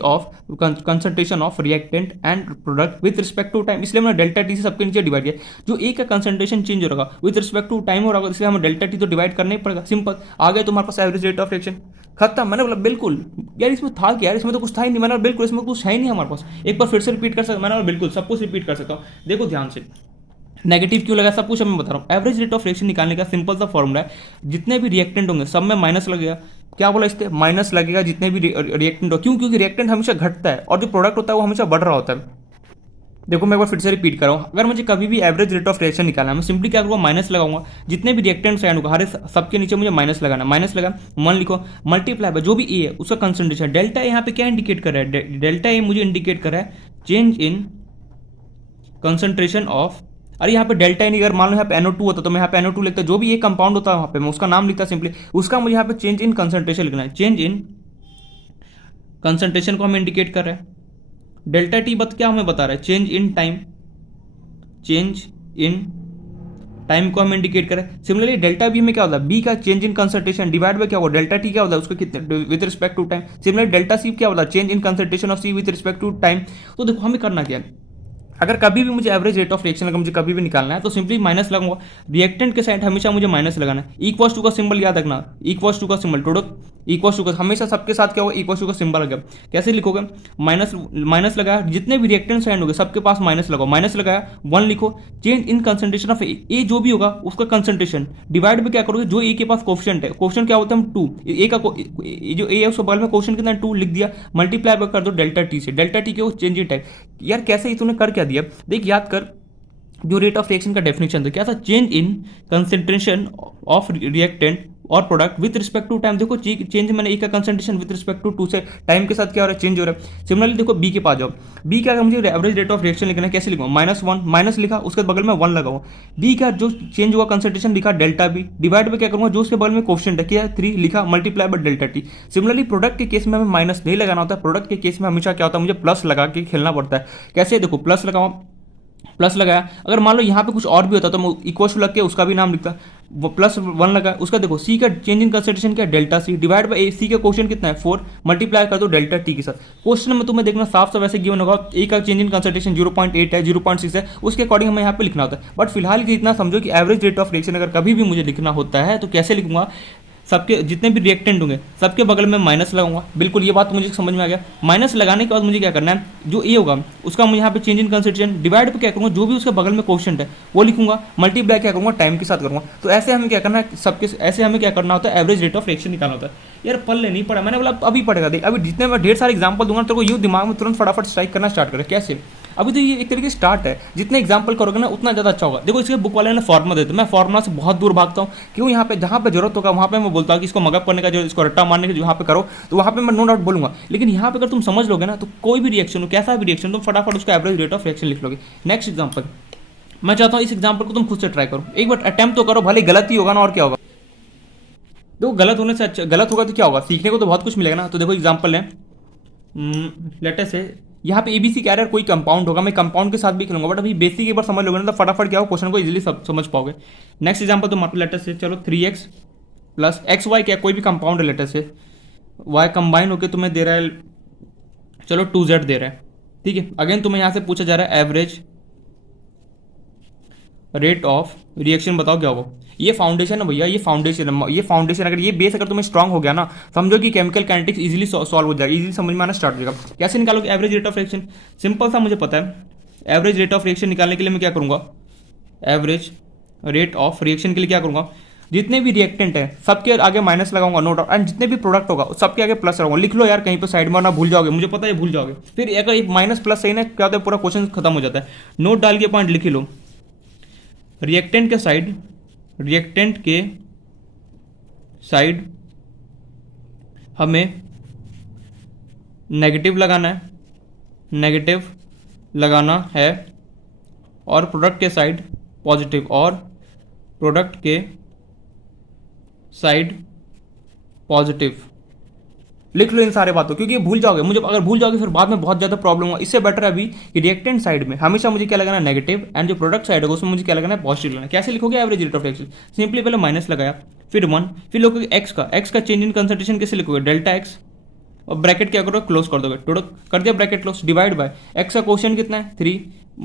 of concentration of reactant and product with respect to time, इसलिए हमने डेल्टा टी से सबके नीचे डिवाइड किया। जो ए का कंसंट्रेशन चेंज हो रहा विद रिस्पेक्ट टू टाइम हो रहा, इसलिए हमें डेल्टा टी तो डिवाइड करना ही पड़ेगा, सिंपल। आ गया तुम्हारे पास एवरेज रेट ऑफ रिएक्शन, खत्म। मैंने बोला बिल्कुल यार इसमें था क्या यार, इसमें तो कुछ था ही नहीं। मैंने बोला बिल्कुल इसमें कुछ है ही नहीं हमारे पास, एक बार फिर से रिपीट कर सकता, मैंने बोला बिल्कुल सब कुछ रिपीट कर सकता हूँ। देखो ध्यान से, नेगेटिव क्यों लगा सब कुछ मैं बता रहा हूँ। एवरेज रेट ऑफ रिएक्शन निकालने का सिंपल सा फॉर्मूला है, जितने भी रिएक्टेंट होंगे सब में माइनस लगेगा। क्या बोला इससे, माइनस लगेगा जितने भी रिएक्टेंट हो, क्यों, क्योंकि रिएक्टेंट हमेशा घटता है और जो प्रोडक्ट होता है वो हमेशा बढ़ रहा होता है। देखो मैं एक बार फिर से रिपीट कर रहा हूँ, अगर मुझे कभी भी एवरेज रेट ऑफ रिएक्शन निकालना है, मैं सिंपली क्या करूँगा, माइनस लगाऊंगा, जितने भी रिएक्टेंट्स ऐड होगा हर सबके नीचे मुझे माइनस लगाना, माइनस लगा 1 लिखो, मल्टीप्लाई बाय जो भी ए है उसका कंसंट्रेशन, डेल्टा यहाँ पे क्या इंडिकेट कर रहा है, डेल्टा ए मुझे इंडिकेट कर रहा है चेंज इन कंसंट्रेशन ऑफ, अरे यहाँ पे डेल्टा नहीं, अगर मान लो यहाँ पे NO2 होता तो मैं यहाँ पे NO2 लिखता, जो भी ये कंपाउंड होता है वहाँ पे मैं उसका नाम लिखता सिंपली, उसका मुझे यहाँ पे चेंज इन कंसंट्रेशन लिखना है। चेंज इन कंसंट्रेशन को हम इंडिकेट कर रहे हैं, डेल्टा टी बत क्या हमें बता रहा है, change in time, change in time को हम इंडिकेट करें। सिमिलरली डेल्टा बी में क्या होता है, बी का change in concentration divide by क्या होगा, डेल्टा टी क्या होता है उसके कितने with respect to time. Similarly delta C क्या होता है, change in concentration of C with respect to time. तो देखो हमें करना क्या है, अगर कभी भी मुझे एवरेज रेट ऑफ रिएक्शन अगर मुझे कभी भी निकालना है तो सिंपली माइनस लगाऊंगा। रिएक्टेंट के साइड हमेशा मुझे माइनस लगाना है। इक्वल्स टू का सिंबल याद रखना, इक्वल्स टू का सिंबल प्रोडक्ट इक्वल्स टू का हमेशा सबके साथ क्या होगा, इक्वल्स टू का सिंबल लगा। कैसे लिखोगे, माइनस माइनस लगाया, जितने भी रिएक्टेंट साइड होंगे सबके पास माइनस लगाओ, माइनस लगाया 1 लिखो। चेंज इन कंसंट्रेशन ऑफ ए जो भी होगा उसका कंसंट्रेशन डिवाइड में क्या करोगे, जो ए के पास कोफिशिएंट है, कोफिशिएंट क्या होता है हम 2, ए का जो ए है उसके बगल में कोफिशिएंट कितना है 2 लिख दिया, मल्टीप्लाई कर दो डेल्टा टी से, डेल्टा टी के वो चेंज इन टाइम। यार कैसे ही तूने कर क्या दिया, देख याद कर, जो रेट ऑफ रिएक्शन का डेफिनेशन था क्या था, change in concentration of reactant और product with respect to time. देखो चेंज मैंने ए का कंसंट्रेशन विद रिस्पेक्ट टू 2 से टाइम के साथ क्या हो रहा है, चेंज हो रहा है। सिमिलरली देखो बी के पास जाओ, बी क्या है, मुझे एवरेज रेट ऑफ रिएक्शन लिखना है, कैसे लिखूँ, -1 माइनस लिखा, उसके बगल में 1 लगाओ। बी का जो चेंज हुआ कंसंट्रेशन लिखा डेल्टा बी, डिवाइड में क्या करूँगा, जो उसके बगल में कोफिशिएंट है क्या 3 लिखा, multiply by delta T. Similarly product के केस में हमें माइनस नहीं लगाना होता है, प्रोडक्ट के केस में हमेशा क्या होता है, मुझे प्लस लगा के खेलना पड़ता है। कैसे, देखो प्लस लगाओ, प्लस लगाया, अगर मान लो यहाँ पे कुछ और भी होता तो मैं इक्वल लग के उसका भी नाम लिखता, वो +1 लगा, उसका देखो सी का चेंज इन कंसंट्रेशन क्या डेल्टा सी डिवाइड बाय ए, सी का क्वेश्चन कितना है 4, मल्टीप्लाई कर दो डेल्टा टी के साथ। क्वेश्चन में तुम्हें देखना साफ साफ ऐसे गिवन होगा, ए का चेंज इन कंसंट्रेशन 0.8 है, 0.6 है, उसके अकॉर्डिंग हमें यहाँ पे लिखना होता है। बट फिलहाल इतना समझो कि एवरेज रेट ऑफ रिएक्शन अगर कभी भी मुझे लिखना होता है तो कैसे लिखूंगा, सबके जितने भी रिएक्टेंट होंगे सबके बगल में माइनस लगाऊंगा। बिल्कुल ये बात मुझे समझ में आ गया। माइनस लगाने के बाद मुझे क्या करना है, जो ए होगा उसका मुझे यहाँ पे चेंज इन कंसंट्रेशन डिवाइड पे क्या करूँगा, जो भी उसके बगल में कोफिशिएंट है वो लिखूंगा, मल्टीप्लाई क्या करूँगा टाइम के साथ करूँगा। तो ऐसे हमें क्या करना है, सबके ऐसे हमें क्या करना होता है, एवरेज रेट ऑफ रिएक्शन निकालना होता है। यार पढ़ नहीं पड़ा, मैंने बोला अभी पढ़ेगा, देख अभी जितने मैं ढेर सारे एग्जाम्पल दूंगा तो यूँ दिमाग में तुरंत फटाफट स्ट्राइक करना स्टार्ट करे। कैसे, अभी तो ये एक तरीके से स्टार्ट है, जितने एग्जाम्पल करोगे ना उतना ज़्यादा अच्छा होगा। देखो इसके बुक वाले ने फॉर्मुला देते, मैं फॉर्मुला से बहुत दूर भागता हूँ, क्यों यहाँ पे जहाँ पे जरूरत होगा वहाँ पे मैं बोलता हूँ कि इसको मगअप करने का, जो इसको रट्टा मारने का यहाँ पे करो, तो वहाँ पे मैं नो डाउट बोलूँगा। लेकिन यहाँ पे अगर तुम समझ लोगे ना तो कोई भी रिएक्शन हो, कैसा भी रिएक्शन, तुम फटाफट उसका एवरेज रेट ऑफ रिएक्शन लिख लोगे। नेक्स्ट एग्जाम्पल मैं चाहता हूँ, इस एग्जाम्पल को तुम खुद से ट्राई करो, एक बार अटेम्प्ट तो करो, भले गलत ही होगा ना, और क्या होगा। देखो गलत होने से अच्छा, गलत होगा तो क्या होगा, सीखने को तो बहुत कुछ मिलेगा ना। तो देखो एग्जाम्पल है, लेटर से यहाँ पे एबीसी कह रहा है कोई कंपाउंड होगा, मैं कंपाउंड के साथ भी खेलूंगा, बट अभी बेसिक एक बार समझ लोगे ना तो फटाफट क्या हो, क्वेश्चन को इजीली समझ पाओगे। नेक्स्ट एग्जांपल तो मान लेटर से, चलो 3x प्लस एक्स वाई, क्या कोई भी कंपाउंड है लेटर से, y कंबाइन होकर तुम्हें दे रहा है, चलो 2z दे रहा है, ठीक है। अगेन तुम्हें यहाँ से पूछा जा रहा है एवरेज रेट ऑफ रिएक्शन बताओ क्या होगा। ये फाउंडेशन है भैया, ये फाउंडेशन है, ये फाउंडेशन अगर ये बेस अगर तुम्हें स्ट्रांग हो गया ना, समझो कि केमिकल काइनेटिक्स इजीली सॉल्व हो जाएगा, इजीली समझ में आना स्टार्ट हो जाएगा। कैसे निकालोगे average rate of reaction, simple सा मुझे पता है। एवरेज रेट ऑफ रिएक्शन निकालने के लिए मैं क्या करूँगा, एवरेज रेट ऑफ रिएक्शन के लिए क्या करूँगा, जितने भी रिएक्टेंट है सबके आगे माइनस लगाऊंगा, नो डाउट, एंड जितने भी प्रोडक्ट होगा सबके आगे प्लस लगाऊंगा। लिख लो यार कहीं पे साइड में, ना भूल जाओगे, मुझे पता है भूल जाओगे। फिर अगर एक माइनस प्लस सही ना क्या होता है, पूरा क्वेश्चन खत्म हो जाता है। नोट डाल के पॉइंट लिख लो, रिएक्टेंट के साइड, रिएक्टेंट के साइड हमें नेगेटिव लगाना है, नेगेटिव लगाना है, और प्रोडक्ट के साइड पॉजिटिव, और प्रोडक्ट के साइड पॉजिटिव। लिख लो इन सारे बातों, क्योंकि भूल जाओगे, मुझे अगर भूल जाओगे फिर बाद में बहुत ज़्यादा प्रॉब्लम होगा। इससे बेटर है अभी कि रिएक्टेंट साइड में हमेशा मुझे क्या लगाना है, नेगेटिव, एंड जो प्रोडक्ट साइड होगा उसमें मुझे क्या लगाना है, पॉजिटिव लगाना है। कैसे लिखोगे average rate of reaction, simply पहले माइनस लगाया, फिर 1, फिर लोगे एक्स का चेंज इन कंसंट्रेशन कैसे लिखोगे, डेल्टा एक्स, और ब्रैकेट क्या करोगे, क्लोज कर दोगे, टोटल कर दिया bracket close, divide bye x का क्वेश्चन कितना है 3,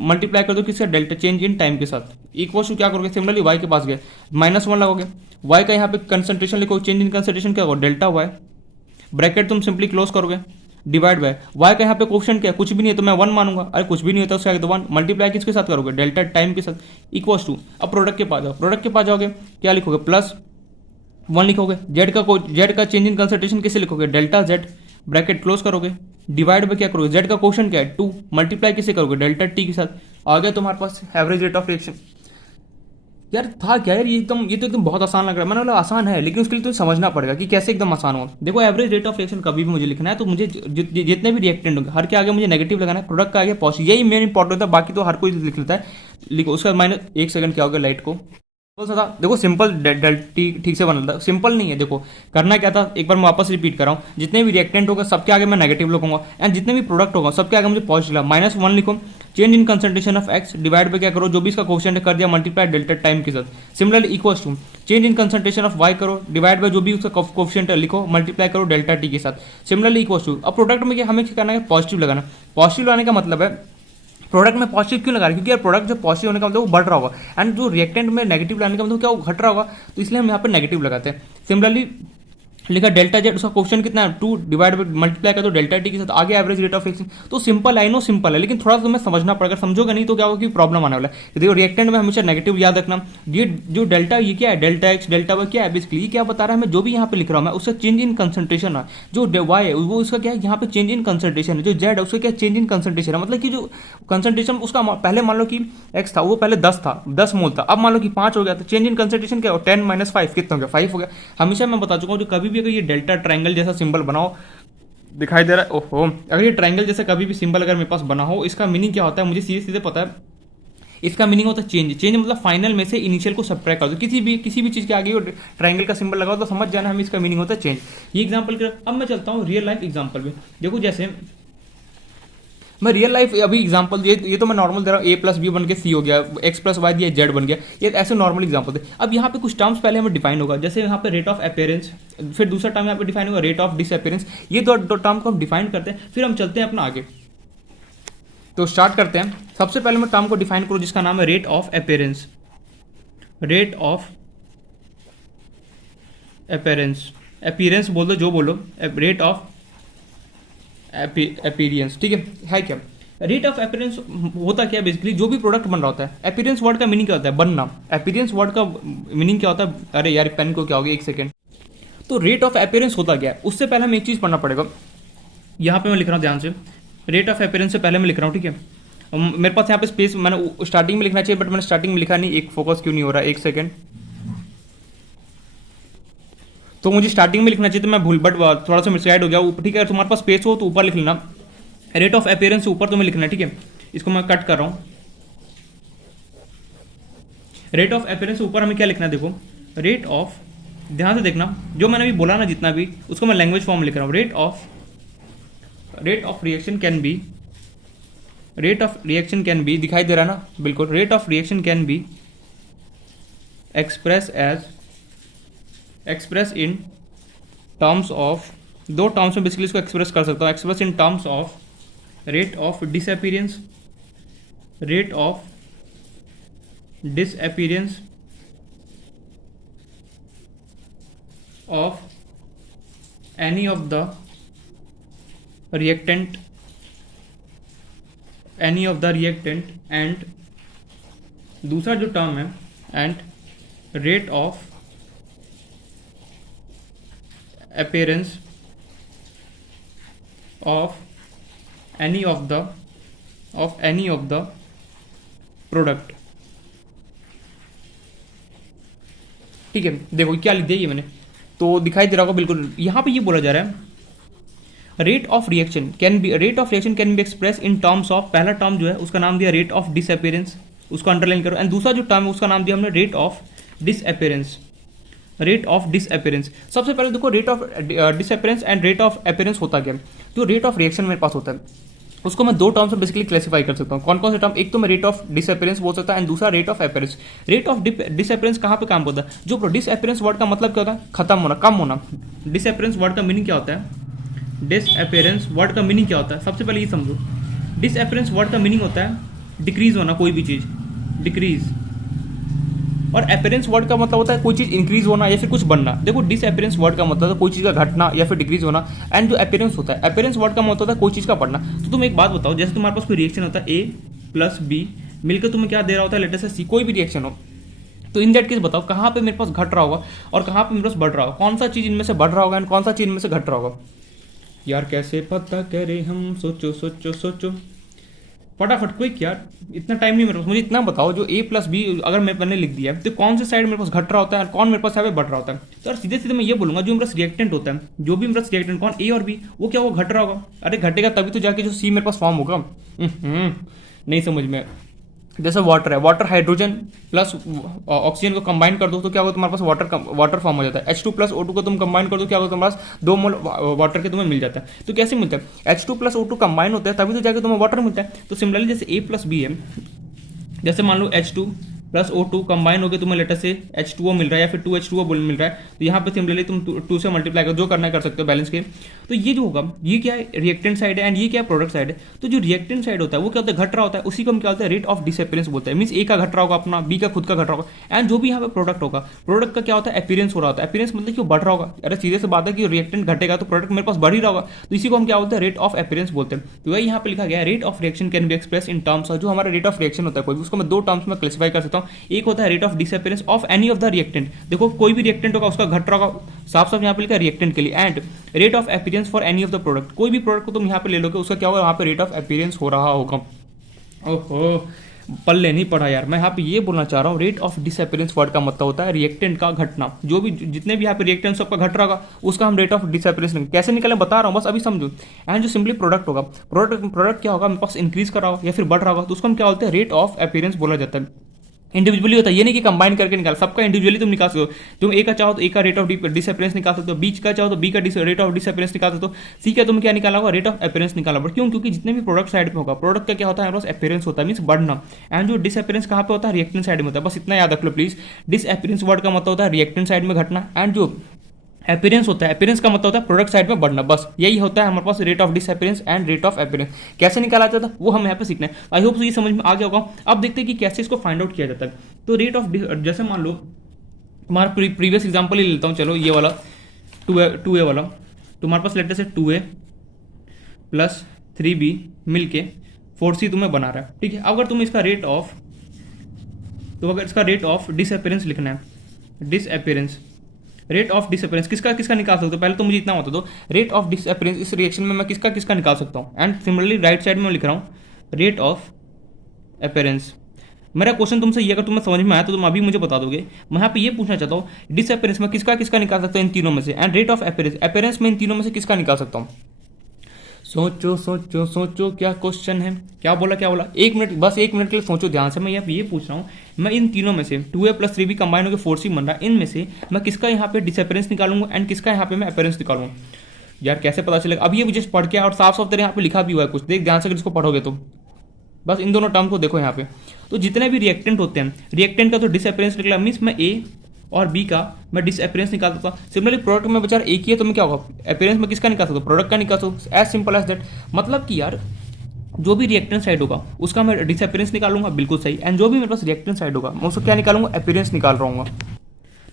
मल्टीप्लाई कर दो किसका, डेल्टा चेंज इन टाइम के साथ, इक्वल टू क्या करोगे, सिमिलरली वाई के पास गए -1 लगोगे, वाई का यहाँ पे कंसंट्रेशन लिखो, चेंज इन कंसंट्रेशन क्या होगा, डेल्टा वाई, ब्रैकेट तुम सिंपली क्लोज करोगे, डिवाइड बाय वाई का यहाँ पे क्वेश्चन क्या है, कुछ भी नहीं है तो मैं 1 मानूंगा, अरे कुछ भी नहीं होता उसके आगे तो 1, मल्टीप्लाई किसके साथ करोगे, डेल्टा टाइम के साथ, इक्वल टू, अब प्रोडक्ट के पास जाओ, प्रोडक्ट के पास जाओगे क्या लिखोगे, +1 लिखोगे, जेड का चेंज इन कंसंट्रेशन कैसे लिखोगे, डेल्टा जेड, ब्रैकेट क्लोज करोगे, डिवाइड बाय क्या करोगे, जेड का क्वेश्चन क्या है 2, मल्टीप्लाई किसे करोगे, डेल्टा टी के साथ, आ गया तुम्हारे पास एवरेज रेट ऑफ रिएक्शन। यार था क्या यार, ये तो एकदम बहुत आसान लग रहा है, मैंने बोला आसान है, लेकिन उसके लिए तो समझना पड़ेगा कि कैसे एकदम आसान हो। देखो एवरेज रेट ऑफ रिएक्शन कभी भी मुझे लिखना है तो मुझे जितने भी रिएक्टेंट होंगे हर के आगे मुझे नेगेटिव लगाना है, प्रोडक्ट का आगे पॉजिटिव, यही मेन इंपॉर्टेंट होता है, बाकी तो हर कोई लिख लेता है। लिखो उसका -1 सेकंड क्या होगा लाइट को सिंपल सा था, देखो सिंपल ठीक से बना था, सिंपल नहीं है। देखो करना क्या था, एक बार मैं वापस रिपीट कर रहा हूँ, जितने भी रिएक्टेंट होगा सबके आगे मैं नेगेटिव लिखूंगा, एंड जितने भी प्रोडक्ट होगा सबके आगे मुझे पॉजिटिव -1 लिखो। Change in concentration of x divide पे क्या करो, जो भी इसका कोफिशिएंट कर दिया मल्टीप्लाई डेल्टा टाइम के साथ। Similarly equals to change in concentration of Y करो, डिवाइड बाय जो भी उसका कोफिशिएंट लिखो मल्टीप्लाई करो डेल्टा टी के साथ। सिमिलरली इक्वल्स टू, अब प्रोडक्ट में क्या हमें क्या करना है, पॉजिटिव लगाना। पॉजिटिव लगाने का मतलब है प्रोडक्ट में पॉजिटिव क्यों लगा रहे हैं, क्योंकि यार प्रोडक्ट जो पॉजिटिव होने का मतलब वो बढ़ रहा होगा, एंड जो रिएक्टेंट में नेगेटिव लाने का मतलब क्या वो घट रहा होगा, तो इसलिए हम यहाँ पर नेगेटिव लगाते हैं। सिमिलरली लिखा डेल्टा जेड, उसका क्वेश्चन कितना है 2 डिवाइड बाई मल्टीप्लाई कर दो डेल्टा टी के साथ, आगे एवरेज रेट ऑफ रिएक्शन। तो सिंपल है, नो सिंपल है, लेकिन थोड़ा सा तुम्हें समझना पड़ेगा, समझोगे नहीं तो क्या होगा कि प्रॉब्लम आने वाला है। देखो रिएक्टेंट में हमेशा नेगेटिव याद रखना। ये जो डेल्टा ये क्या है, डेल्टा एक्स डेल्टा वाई क्या है, बेसिकली ये क्या बता रहा है, मैं जो भी यहाँ पे लिख रहा हूँ मैं उसका चेंज इन कंसंट्रेशन है। जो वाई है वो उसका क्या है, यहाँ पे चेंज इन कंसंट्रेशन है। जो जेड है उसका क्या चेंज इन कंसंट्रेशन है, मतलब कि जो कंसंट्रेशन उसका पहले मान लो कि एक्स था, वो पहले 10 था, 10 मोल था, अब मान लो कि 5 हो गया, तो चेंज इन कंसंट्रेशन क्या हो, 10 - 5 कितना हो गया, 5 हो गया। हमेशा मैं बता चुका हूँ, जो कभी भी अगर ये डेल्टा ट्रायंगल जैसा सिंबल बनाओ, दिखाई दे रहा है, ओहो, अगर ये ट्रायंगल जैसा कभी भी सिंबल अगर मेरे पास बना हो, इसका मीनिंग क्या होता है मुझे सीधे सीधे पता है। इसका मीनिंग होता है चेंज। चेंज मतलब फाइनल में से इनिशियल को सब्ट्रैक्ट कर दो, किसी भी चीज़ के आगे ट्रायंगल का सिंबल लगाओ तो समझ जाना हमें इसका मीनिंग होता है चेंज। ये एग्जांपल कर, अब मैं चलता हूँ रियल लाइफ एग्जांपल में। देखो जैसे मैं रियल लाइफ अभी एग्जांपल, ये तो मैं नॉर्मल दे रहा हूँ, a + b बन के c हो गया, x + y दिया z बन गया, ये ऐसे नॉर्मल एग्जांपल थे। अब यहाँ पे कुछ टर्म्स पहले हमें डिफाइन होगा, जैसे यहाँ पे रेट ऑफ अपीयरेंस, फिर दूसरा टर्म यहाँ पे डिफाइन होगा रेट ऑफ डिसअपीयरेंस। ये दो टर्म को हम डिफाइन करते हैं, फिर हम चलते हैं अपना आगे। तो स्टार्ट करते हैं। सबसे पहले मैं टर्म को डिफाइन करूँ जिसका नाम है rate of appearance. Rate of appearance, appearance बोल दो जो बोलो, रेट ऑफ अपीयरेंस, ठीक है क्या। रेट ऑफ अपीयरेंस होता क्या है, बेसिकली जो भी प्रोडक्ट बन रहा होता है। अपीयरेंस वर्ड का मीनिंग क्या होता है, बनना। अपीयरेंस वर्ड का मीनिंग क्या होता है, अरे यार पेन को क्या हो गया, एक सेकेंड। तो रेट ऑफ अपीयरेंस होता क्या है, उससे पहले हमें एक चीज़ पढ़ना पड़ेगा। यहाँ पे मैं लिख रहा हूँ ध्यान से, रेट ऑफ अपीयरेंस से पहले मैं लिख रहा हूँ, ठीक है। मेरे पास यहाँ पे स्पेस मैंने स्टार्टिंग में लिखना चाहिए, बट मैंने स्टार्टिंग में लिखा नहीं, एक फोकस क्यों नहीं हो रहा, एक सेकेंड। तो मुझे स्टार्टिंग में लिखना चाहिए, तो मैं भूल, बट थोड़ा सा मिसगाइड हो गया, ठीक है। तुम्हारे पास स्पेस हो तो ऊपर लिख लेना, रेट ऑफ अपीयरेंस से ऊपर तुम्हें लिखना है, ठीक है। इसको मैं कट कर रहा हूँ। रेट ऑफ अपीयरेंस से ऊपर हमें क्या लिखना है, देखो रेट ऑफ, ध्यान से देखना, जो मैंने अभी बोला ना जितना भी, उसको मैं लैंग्वेज फॉर्म में लिख रहा हूँ। Rate of reaction can be, rate of reaction can be, दिखाई दे रहा है ना, बिल्कुल। Rate of reaction can be express in terms of, दो टर्म्स में बेसिकली इसको एक्सप्रेस कर सकता हूँ। Express in terms of rate of disappearance, rate of disappearance of any of the reactant, and दूसरा जो टर्म है, and rate of appearance of any of the product, ठीक है। देखो क्या लिख दिया ये मैंने, तो दिखाई दे रहा होगा बिल्कुल। यहाँ पे ये बोला जा रहा है rate of reaction can be express in terms of, पहला टर्म जो है उसका नाम दिया रेट ऑफ डिसअपीयरेंस, उसको अंडरलाइन करो, एंड दूसरा जो टर्म है उसका नाम दिया हमने rate of disappearance. Rate of disappearance, सबसे पहले देखो rate of disappearance and rate of appearance होता क्या है। जो रेट ऑफ रिएक्शन मेरे पास होता है उसको मैं दो टर्म्स में बेसिकली क्लासिफाई कर सकता हूँ। कौन कौन से टर्म, एक तो मैं रेट ऑफ डिसअपीयरेंस बोल सकता है, एंड दूसरा rate of appearance. Rate of disappearance कहाँ पे काम होता है, जो डिसअपीयरेंस वर्ड का मतलब क्या होता है, खत्म होना, कम होना। डिसअपीयरेंस वर्ड का मीनिंग क्या होता है, डिसअपीयरेंस वर्ड का मीनिंग क्या होता है, सबसे पहले ये समझो। डिसअपीयरेंस वर्ड का मीनिंग होता है डिक्रीज होना, कोई भी चीज़ डिक्रीज, और अपीयरेंस वर्ड का मतलब होता है कोई चीज़ इंक्रीज होना या फिर कुछ बनना। देखो डिसअपीयरेंस वर्ड का मतलब है कोई चीज़ का घटना या फिर डिक्रीज होना, एंड जो अपीयरेंस होता है, अपीयरेंस वर्ड का मतलब होता है कोई चीज़ का बढ़ना। तो तुम एक बात बताओ, जैसे तुम्हारे पास कोई रिएक्शन होता है A + B मिलकर तुम्हें क्या दे रहा होता है, लेटर से C, कोई भी रिएक्शन हो, तो इन दैट केस बताओ कहाँ पे मेरे पास घट रहा होगा और कहाँ पे मेरे पास बढ़ रहा होगा, कौन सा चीज़ इनमें से बढ़ रहा होगा एंड कौन सा चीज़ इनमें से घट रहा होगा। यार कैसे पता करें हम, सोचो सोचो सोचो फटाफट, क्विक यार, इतना टाइम नहीं मेरे पास। मुझे इतना बताओ, जो A + B अगर मैंने लिख दिया है तो कौन से साइड मेरे पास घट रहा होता है और कौन मेरे पास यहाँ पे बढ़ रहा होता है। तो यार सीधे सीधे मैं ये बोलूंगा, जो मेरे पास रिएक्टेंट होता है, जो भी मेरे पास रिएक्टेंट कौन A और B, वो क्या वो घट रहा होगा। अरे घटेगा तभी तो जाके जो C मेरे पास फॉर्म होगा। नहीं समझ में, जैसे वाटर है, वाटर हाइड्रोजन प्लस ऑक्सीजन को कंबाइन कर दो तो क्या होगा, तुम्हारे पास वाटर फॉर्म हो जाता है। H2+O2 को तुम कंबाइन कर दो, क्या होगा, तुम्हारे पास 2 मोल वाटर के तुम्हें मिल जाता है। तो कैसे मिलता है, H2+O2 कंबाइन होता है तभी तो जाके तुम्हें वाटर मिलता है। तो सिमिलरली जैसे A+B है, जैसे मान लो H2+O2 कंबाइन होकर तुम्हें लेटर से H2O मिल रहा है या फिर 2H2O मिल रहा है, तो यहाँ पे सिमिलरली तुम 2 से मल्टीप्लाई कर, जो करना है कर सकते हो बैलेंस के। तो ये जो होगा, ये क्या है, रिएक्टेंट साइड है एंड ये क्या है, प्रोडक्ट साइड है। तो जो रिएक्टेंट साइड होता है वो क्या होता है, घट रहा होता है, उसी को हम क्या होता है, रेट ऑफ डिसअपीयरेंस बोलते हैं। मींस ए का घट रहा होगा अपना, बी का खुद का घट रहा होगा, एंड जो भी यहाँ पे प्रोडक्ट होगा, प्रोडक्ट का क्या होता है, अपीयरेंस हो रहा होता है। अपीयरेंस मतलब कि वो बढ़ रहा होगा। अरे सीधे से बात है कि रिएक्टेंट घटेगा तो प्रोडक्ट मेरे पास बढ़ ही रहा होगा, तो इसी को हम क्या बोलते हैं, रेट ऑफ अपीयरेंस बोलते हैं। तो वही यहाँ पे लिखा गया है, rate of reaction can be express in terms of, जो हमारा रेट ऑफ रिएक्शन होता है कोई भी, उसको मैं 2 टर्म्स में क्लासिफाई कर सकता हूँ। एक होता है rate of disappearance of any of the reactant, देखो कोई भी रिएक्टेंट होगा उसका घट रहा होगा, साफ साफ यहाँ पे लिखा है रिएक्टेंट के लिए। And rate of appearance for any of the product, कोई भी प्रोडक्ट को तुम यहाँ पे ले लोगे उसका क्या होगा, यहाँ पे रेट ऑफ अपीयरेंस हो रहा होगा। ओहो, पल्ले नहीं पढ़ा यार। मैं यहाँ पे ये बोलना चाह रहा हूँ, रेट ऑफ डिसअपीयरेंस वर्ड का मतलब होता है रिएक्टेंट का घटना। जो भी जितने भी यहाँ पे रिएक्टेंट सबका घट रहा होगा उसका हम रेट ऑफ डिसअपीयरेंस कैसे निकालें बता रहा हूँ, बस अभी समझो। एंड जो सिंपली प्रोडक्ट होगा, प्रोडक्ट क्या होगा, मेरे पास इंक्रीज कर रहा होगा या फिर बढ़ रहा होगा, तो उसको हम क्या बोलते हैं, रेट ऑफ अपीयरेंस बोला जाता है। इंडिविजुअली होता है, ये नहीं कि कंबाइन करके निकाल, सबका इंडिविजुअली तुम निकाल सकते हो। तुम ए का चाहो तो ए का रेट ऑफ डिसअपीयरेंस निकाल सकते हो, बी का चाहो तो बी का रेट ऑफ डिसअपीयरेंस निकाल सकते हो, सी का तुम क्या निकाला होगा, रेट ऑफ अपीयरेंस निकाला होगा। क्यों, क्योंकि जितने भी प्रोडक्ट साइड पे होगा, प्रोडक्ट का क्या होता है, हमारे पास अपीयरेंस होता है, मींस बढ़ना। एंड जो डिसअपीयरेंस कहाँ पे होता है, रिएक्टेंट साइड में होता है। बस इतना याद रख लो प्लीज, डिसअपीयरेंस वर्ड का मतलब होता है रिएक्टेंट साइड में घटना, एंड जो अपीयरेंस होता है, अपीयरेंस का मतलब होता है प्रोडक्ट साइड में बढ़ना। बस यही होता है हमारे पास rate of disappearance and rate of appearance. कैसे निकाला जाता है वो हम यहाँ पे सीखना है। आई होप ये समझ में आ गया होगा। अब देखते हैं कि कैसे इसको फाइंड आउट किया जाता है। तो रेट ऑफ, जैसे मान लो तुम्हारा प्रीवियस एग्जाम्पल ही लेता हूँ, चलो ये वाला 2A वाला, तुम्हारे पास लेटर से 2A प्लस 3B मिलके 4C तुम्हें बना रहा है, ठीक है। अगर तुम इसका रेट ऑफ, तो अगर इसका रेट ऑफ डिसअपीयरेंस लिखना है, डिसअपीयरेंस, रेट ऑफ डिसअपीयरेंस किसका किसका निकाल सकते हो, पहले तो मुझे इतना बता दो, रेट ऑफ डिसअपीयरेंस इस रिएक्शन में मैं किसका किसका निकाल सकता हूँ। एंड सिमिलरली राइट साइड में मैं लिख रहा हूँ रेट ऑफ अपीयरेंस। मेरा क्वेश्चन तुमसे ये, अगर तुम्हें समझ में आया तो तुम अभी मुझे बता दोगे। मैं यहाँ पे ये पूछना चाहता हूँ, डिसअपीयरेंस में किसका किसका निकाल सकता हूँ इन तीनों में से, and rate of appearance, appearance में इन तीनों में से किसका निकाल सकता हूँ। सोचो सोचो सोचो, क्या क्वेश्चन है, क्या बोला क्या बोला, 1 मिनट, बस 1 मिनट के लिए सोचो ध्यान से। मैं यहाँ पे ये पूछ रहा हूँ, मैं इन तीनों में से 2A प्लस 3B कंबाइन होकर 4C बन रहा है, इनमें से मैं किसका यहाँ पे डिसअपीयरेंस निकालूंगा एंड किसका यहाँ पे मैं अपीयरेंस निकालूंगा। यार कैसे पता चलेगा, अब ये मुझे पढ़ के और साफ साफ तेरे यहाँ पे लिखा भी हुआ है कुछ, देख ध्यान से, अगर इसको पढ़ोगे तो बस इन दोनों टर्म को देखो यहाँ पे। तो जितने भी रिएक्टेंट होते हैं, रिएक्टेंट का तो डिसअपीयरेंस निकला, मीन्स मैं ए और बी का मैं डिसअपीयरेंस निकाल सकता हूँ। सिमिलरली प्रोडक्ट में बेचारा एक ही है तो मैं क्या होगा, अपीयरेंस में किसका निकाल सकता हूँ, प्रोडक्ट का निकाल सकता हूँ। As simple as that. मतलब कि यार जो भी रिएक्टेंट साइड होगा उसका मैं डिसअपीयरेंस निकालूंगा, बिल्कुल सही। एंड जो भी मेरे पास रिएक्टेंट साइड होगा मैं उसको क्या निकालूंगा, अपीयरेंस निकाल रहा हूँ।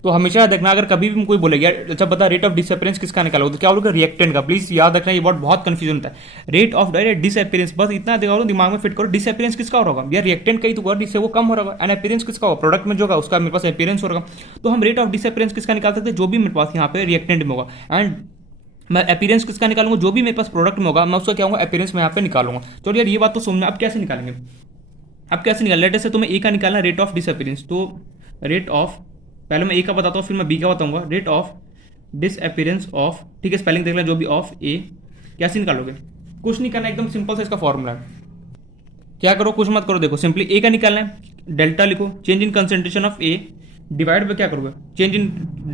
तो हमेशा याद रखना, अगर कभी भी कोई बोलेगा यार अच्छा बता रेट ऑफ डिसअपीयरेंस किसका निकालोगे, तो क्या बोलोगे, रिएक्टेंट का। प्लीज याद रखना, ये वर्ड बहुत कंफ्यूजन होता है। रेट ऑफ डायरेक्ट डिसअपीयरेंस, बस इतना देखो दिमाग में फिट करो, डिसअपीयरेंस किसका हो रहा होगा, यार रिएक्टेंट का ही तो होगा जिससे वो कम हो रहा होगा। एंड अपीयरेंस किसका होगा, प्रोडक्ट में जो होगा उसका मेरे पास अपीयरेंस हो रहा होगा। तो हम रेट ऑफ डिसअपीयरेंस किसका निकाल सकते हैं, जो भी मेरे पास यहाँ पे रिएक्टेंट में होगा। एंड मैं अपीयरेंस किसका निकालूंगा, जो भी मेरे पास प्रोडक्ट में होगा मैं उसका क्या होगा, अपीयरेंस में यहाँ पे निकालूंगा। तो यार ये बात तो सुनना, अब कैसे निकालेंगे, अब कैसे निकाल, लेट से तुम्हें ए का निकालना रेट ऑफ डिसअपीयरेंस, तो रेट ऑफ, पहले मैं ए का बताता हूँ फिर मैं बी का बताऊंगा, रेट ऑफ डिसअपीयरेंस ऑफ, ठीक है स्पेलिंग देख लें जो भी, ऑफ ए। कैसे निकालोगे, कुछ नहीं करना, एकदम सिंपल सा इसका फॉर्मूला है। क्या करो, कुछ मत करो, देखो सिंपली ए का निकालना है, डेल्टा लिखो, change in concentration of A divide पे क्या करोगे, change in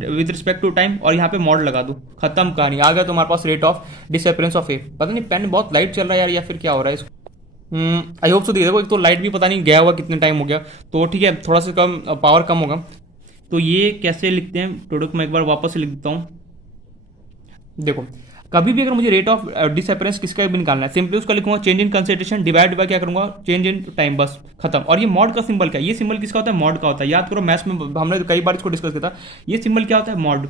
with respect to time, और यहाँ पे मॉड लगा दो, खत्म कहानी, आ गया तुम्हारे पास रेट ऑफ डिसअपीयरेंस ऑफ ए। पता नहीं पेन बहुत लाइट चल रहा है यार, या फिर क्या हो रहा है इसको, आई होप सो। देखो एक तो लाइट भी पता नहीं गया हुआ कितने टाइम हो गया, तो ठीक है थोड़ा सा कम पावर कम होगा। तो ये कैसे लिखते हैं, प्रोडक्ट में एक बार वापस से लिख देता हूँ। देखो कभी भी अगर मुझे रेट ऑफ डिसअपीयरेंस किसका भी निकालना है, सिंपली उसका लिखूंगा change in concentration divide by क्या करूंगा, चेंज इन टाइम, बस खत्म। और ये मॉड का सिंबल क्या है, ये सिंबल किसका होता है, मॉड का होता है। याद करो मैथ्स में हमने कई बार इसको डिस्कस किया था। ये सिंबल क्या होता है, मॉड।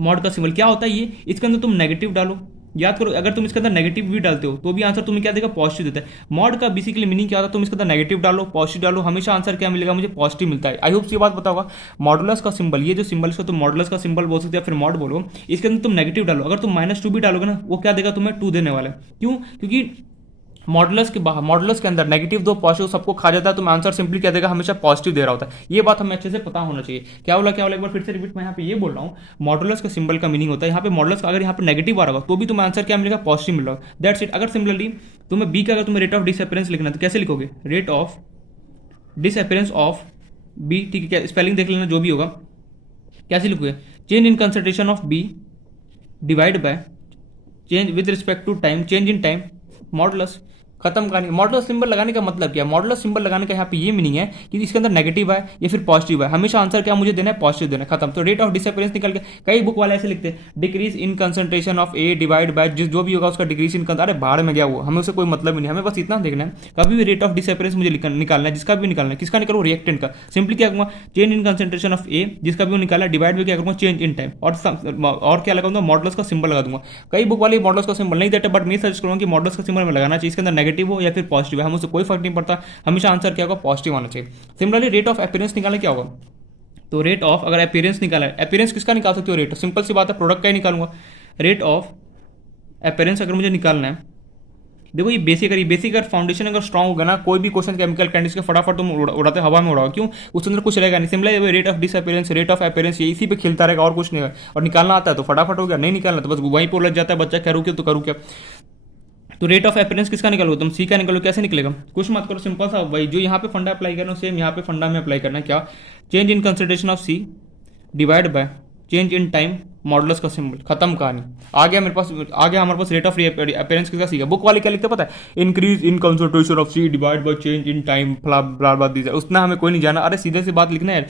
मॉड का सिंबल क्या होता है, ये इसके अंदर तुम नेगेटिव डालो, याद करो अगर तुम इसके अंदर नेगेटिव भी डालते हो तो भी आंसर तुम्हें क्या देगा, पॉजिटिव देता है। मॉड का बेसिकली मीनिंग क्या होता है, तुम इसके अंदर नेगेटिव डालो पॉजिटिव डालो, हमेशा आंसर क्या मिलेगा, मुझे पॉजिटिव मिलता है। आई होप ये बात बताओगा। मॉडुलस का सिंबल, ये जो सिंबल इसको तुम मॉडुलस का सिंबल बोल सकते हो, फिर मॉड बोलो, इसके अंदर तुम नेगेटिव डालो, अगर तुम -2 भी डालोगे ना वो क्या देगा तुम्हें, 2 देने वाला है। क्यों, क्योंकि मॉडुलस के बाहर, मॉडुलस के अंदर नेगेटिव दो पॉजिटिव सबको खा जाता है, तो आंसर सिंपली क्या देगा, हमेशा पॉजिटिव दे रहा होता है। ये बात हमें अच्छे से पता होना चाहिए। क्या बोला एक बार फिर से रिपीट, मैं यहाँ पे ये बोल रहा हूँ, मॉडुलस के सिंबल का मीनिंग होता है, यहाँ पे मॉडुलस का अगर यहाँ पे नेगेटिव आ रहा होगा तो भी तुम्हें आंसर क्या मिलेगा, पॉजिटिव मिल रहा है, दैट्स इट। अगर सिमिलरली तुम्हें बी का, अगर तुम्हें रेट ऑफ डिसअपीयरेंस लिखना है तो कैसे लिखोगे, rate of disappearance of B, ठीक है, क्या स्पेलिंग देख लेना जो भी होगा, कैसे लिखोगे, change in concentration of B divide by change with respect to time, change in time, modulus, खत्म कहानी। मॉडुलस सिंबल लगाने का मतलब क्या है? मॉडुलस सिंबल लगाने का यहाँ पे ये मीनिंग है कि इसके अंदर नेगेटिव है या फिर पॉजिटिव है, हमेशा आंसर क्या मुझे देना है, पॉजिटिव देना है, खत्म। तो रेट ऑफ डिसअपेरेंस निकल के, कई बुक वाले ऐसे लिखते हैं decrease in concentration of A divide by जो भी होगा उसका डिक्रीज इन, अरे भाड़ में गया वो, हमें उससे कोई मतलब ही नहीं, हमें बस इतना देखना है कभी भी रेट ऑफ डिसअपेरेंस मुझे निकालना है, जिसका भी निकालना है, किसका निकालो, रिएक्टेंट का। सिंपली क्या करूँगा, चेंज इन कंसंट्रेशन ऑफ ए, जिसका भी वो निकाला, डिवाइड में क्या करूँगा, चेंज इन टाइम, और क्या लगाऊंगा, मॉडुलस का सिंबल लगा दूंगा। कई बुक वाले मॉडुलस का सिंबल नहीं देते, बट मैं सजेस्ट करूँगा कि मॉडुलस का सिंबल में लगाना चाहिए, इसके अंदर नेगेटिव हो या फिर पॉजिटिव है, हमें उससे कोई फर्क नहीं पड़ता, हमेशा आंसर क्या होगा, पॉजिटिव आना चाहिए। सिमिलरली रेट ऑफ अपीयरेंस निकालना क्या होगा, तो रेट ऑफ, अगर अपीयरेंस निकाला है, अपीयरेंस किसका निकाल सकते हो, रेट, सिंपल सी बात है, प्रोडक्ट का ही निकालूंगा। रेट ऑफ अपीयरेंस अगर मुझे निकालना है, देखो ये बेसिक, अगर बेसिक अगर फाउंडेशन अगर स्ट्रॉन्ग होगा ना, कोई भी क्वेश्चन केमिकल कैंडिडेट्स के फटाफट तुम उड़ाते हवा में उड़ाओ, क्यों, उसके अंदर कुछ रहेगा नहीं। Similar rate of disappearance, rate of appearance, ये इसी पे खेलता रहेगा और कुछ नहीं है, और निकालना आता है तो फटाफट हो गया, नहीं निकालना तो बस वहीं पर उलझ जाता है बच्चा, करूँ क्या तो करूँ क्या। तो रेट ऑफ अपीयरेंस किसका निकालो, तुम सी का निकालो, कैसे निकलेगा, कुछ मत करो, सिंपल सा भाई, जो यहाँ पे फंडा अप्लाई करना सेम यहाँ पे फंडा में अप्लाई करना है, क्या, change in concentration of C divide by change in time, modulus का सिंबल, खत्म कहानी। आ गया मेरे पास, आ गया हमारे पास रेट ऑफ अपीयरेंस किसका, सी का। बुक वाले क्या लिखते पता है, increase in concentration of C divide by change in time, blah blah blah, उतना हमें कोई नहीं जाना, अरे सीधे सी बात लिखना है,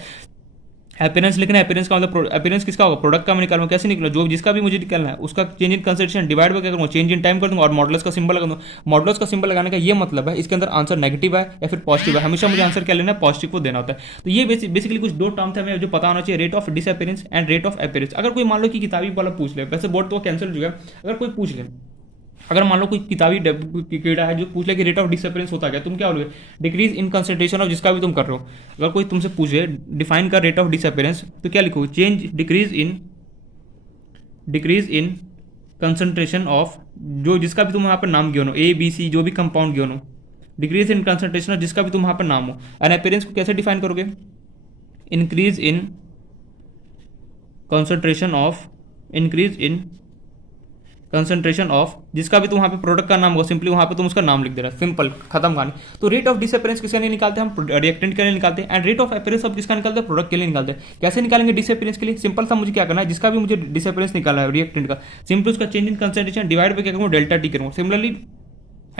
अपीयरेंस लिखना है, अपीयरेंस का मतलब अपीयरेंस किसका होगा, प्रोडक्ट का मैं निकालूंगा, कैसे निकलो, जो जिसका भी मुझे निकालना है उसका change in concentration divide by क्या करूँगा, चेंज इन टाइम कर दूंगा और मॉडुलस का सिंबल लगा दूंगा। मॉडुलस का सिंबल लगाने का ये मतलब है इसके अंदर आंसर नेगेटिव है या फिर पॉजिटिव है, हमेशा मुझे आंसर क्या लेना है, पॉजिटिव को देना होता है। तो ये बेसिकली कुछ दो टर्म्स है हमें जो पता होना चाहिए, rate of disappearance and rate of appearance. अगर कोई मान लो कि किताबी वाला पूछ ले, वैसे बोर्ड तो कैंसिल हो चुका है, अगर कोई पूछ ले, अगर मान लो कोई किताबी कीड़ा है जो पूछ ले कि रेट ऑफ डिसअपीयरेंस होता क्या, तुम क्या बोलोगे, डिक्रीज इन कंसंट्रेशन ऑफ, जिसका भी तुम कर रहे हो, अगर कोई तुमसे पूछे डिफाइन कर रेट ऑफ डिसअपीयरेंस, तो क्या लिखोगे, change decrease in concentration of, जो जिसका भी तुम यहाँ पर नाम गिवन हो, ए बी सी जो भी कंपाउंड गिवन हो, डिक्रीज इन कंसंट्रेशन ऑफ जिसका भी तुम यहाँ पर नाम हो। एंड अपीयरेंस को कैसे डिफाइन करोगे, increase in concentration of, increase in concentration of जिसका भी तुम वहाँ पे प्रोडक्ट का नाम होगा, सिंपली वहाँ पे तुम उसका नाम लिख दे रहा है, सिंपल, खत्म कहानी। तो रेट ऑफ डिसअपीयरेंस किसके लिए निकालते हैं, हम रिएक्टेंट के लिए निकालते हैं, एंड रेट ऑफ अपीयरेंस अब किसका निकालते हैं, प्रोडक्ट के लिए निकालते हैं। कैसे निकालेंगे डिसअपीयरेंस के लिए, सिंपल सा मुझे क्या करना है, जिसका भी मुझे डिसअपीयरेंस निकालना है रिएक्टेंट का, सिंपली उसका चेंज इन कंसंट्रेशन डिवाइड पे क्या करूँगा, डेल्टा टी करूँगा। सिमिलरली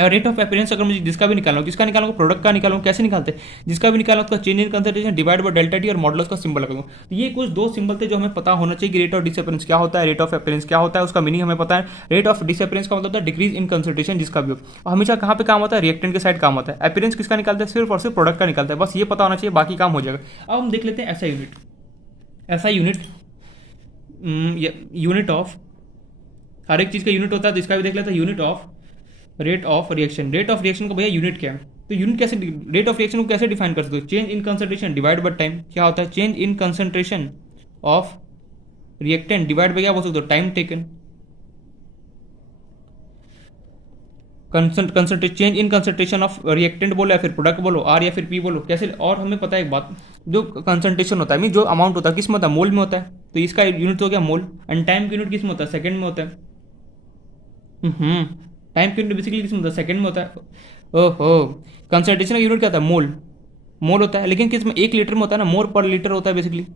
रेट ऑफ अपीयरेंस अगर मुझे जिसका भी निकालना हो, किसका निकालूंगा, प्रोडक्ट का निकालूंगा, कैसे निकालते हैं, जिसका भी निकालना उसका change in concentration divide by delta T और मॉडुलस का सिंबल लगाऊंगा। तो ये कुछ दो सिंबल थे जो हमें पता होना चाहिए कि रेट ऑफ डिसअपीयरेंस क्या होता है, रेट ऑफ अपीयरेंस क्या होता है, उसका मीनिंग हमें पता है। रेट ऑफ डिसअपीयरेंस का मतलब होता है डिक्रीज इन कंसंट्रेशन जिसका भी हो, और हमेशा कहाँ पे काम होता है, रिएक्टेंट के साइड काम होता है। अपीयरेंस किसका निकालता है, सिर्फ और सिर्फ प्रोडक्ट का निकालता है, बस ये पता होना चाहिए, बाकी काम हो जाएगा। अब हम देख लेते हैं ऐसा यूनिट, ऐसा यूनिट ऑफ, हर एक चीज़ का यूनिट होता है, तो इसका भी देख लेते हैं, unit of rate of reaction. Rate of reaction को भैया यूनिट क्या है, तो यूनिट कैसे, रेट ऑफ रिएक्शन को कैसे डिफाइन कर सकते हो, change in concentration divide by time, क्या होता है, change in concentration of reactant divide by क्या बोल सकते हो, time taken, concentrate change in concentration of reactant बोलो या फिर प्रोडक्ट बोलो, आर या फिर पी बोलो, कैसे। और हमें पता है एक बात, जो कंसंट्रेशन होता है मीन जो अमाउंट होता है किस में होता है, मोल में होता है, तो इसका यूनिट हो गया मोल। एंड टाइम की यूनिट किस में होता है, सेकंड में होता है। टाइम की यूनिट बेसिकली किस में होता है, सेकंड में होता है। ओहो, कंसंट्रेशन का यूनिट क्या होता है, मोल, मोल होता है, लेकिन किस में, 1 लीटर में होता है ना, मोल पर लीटर होता है बेसिकली।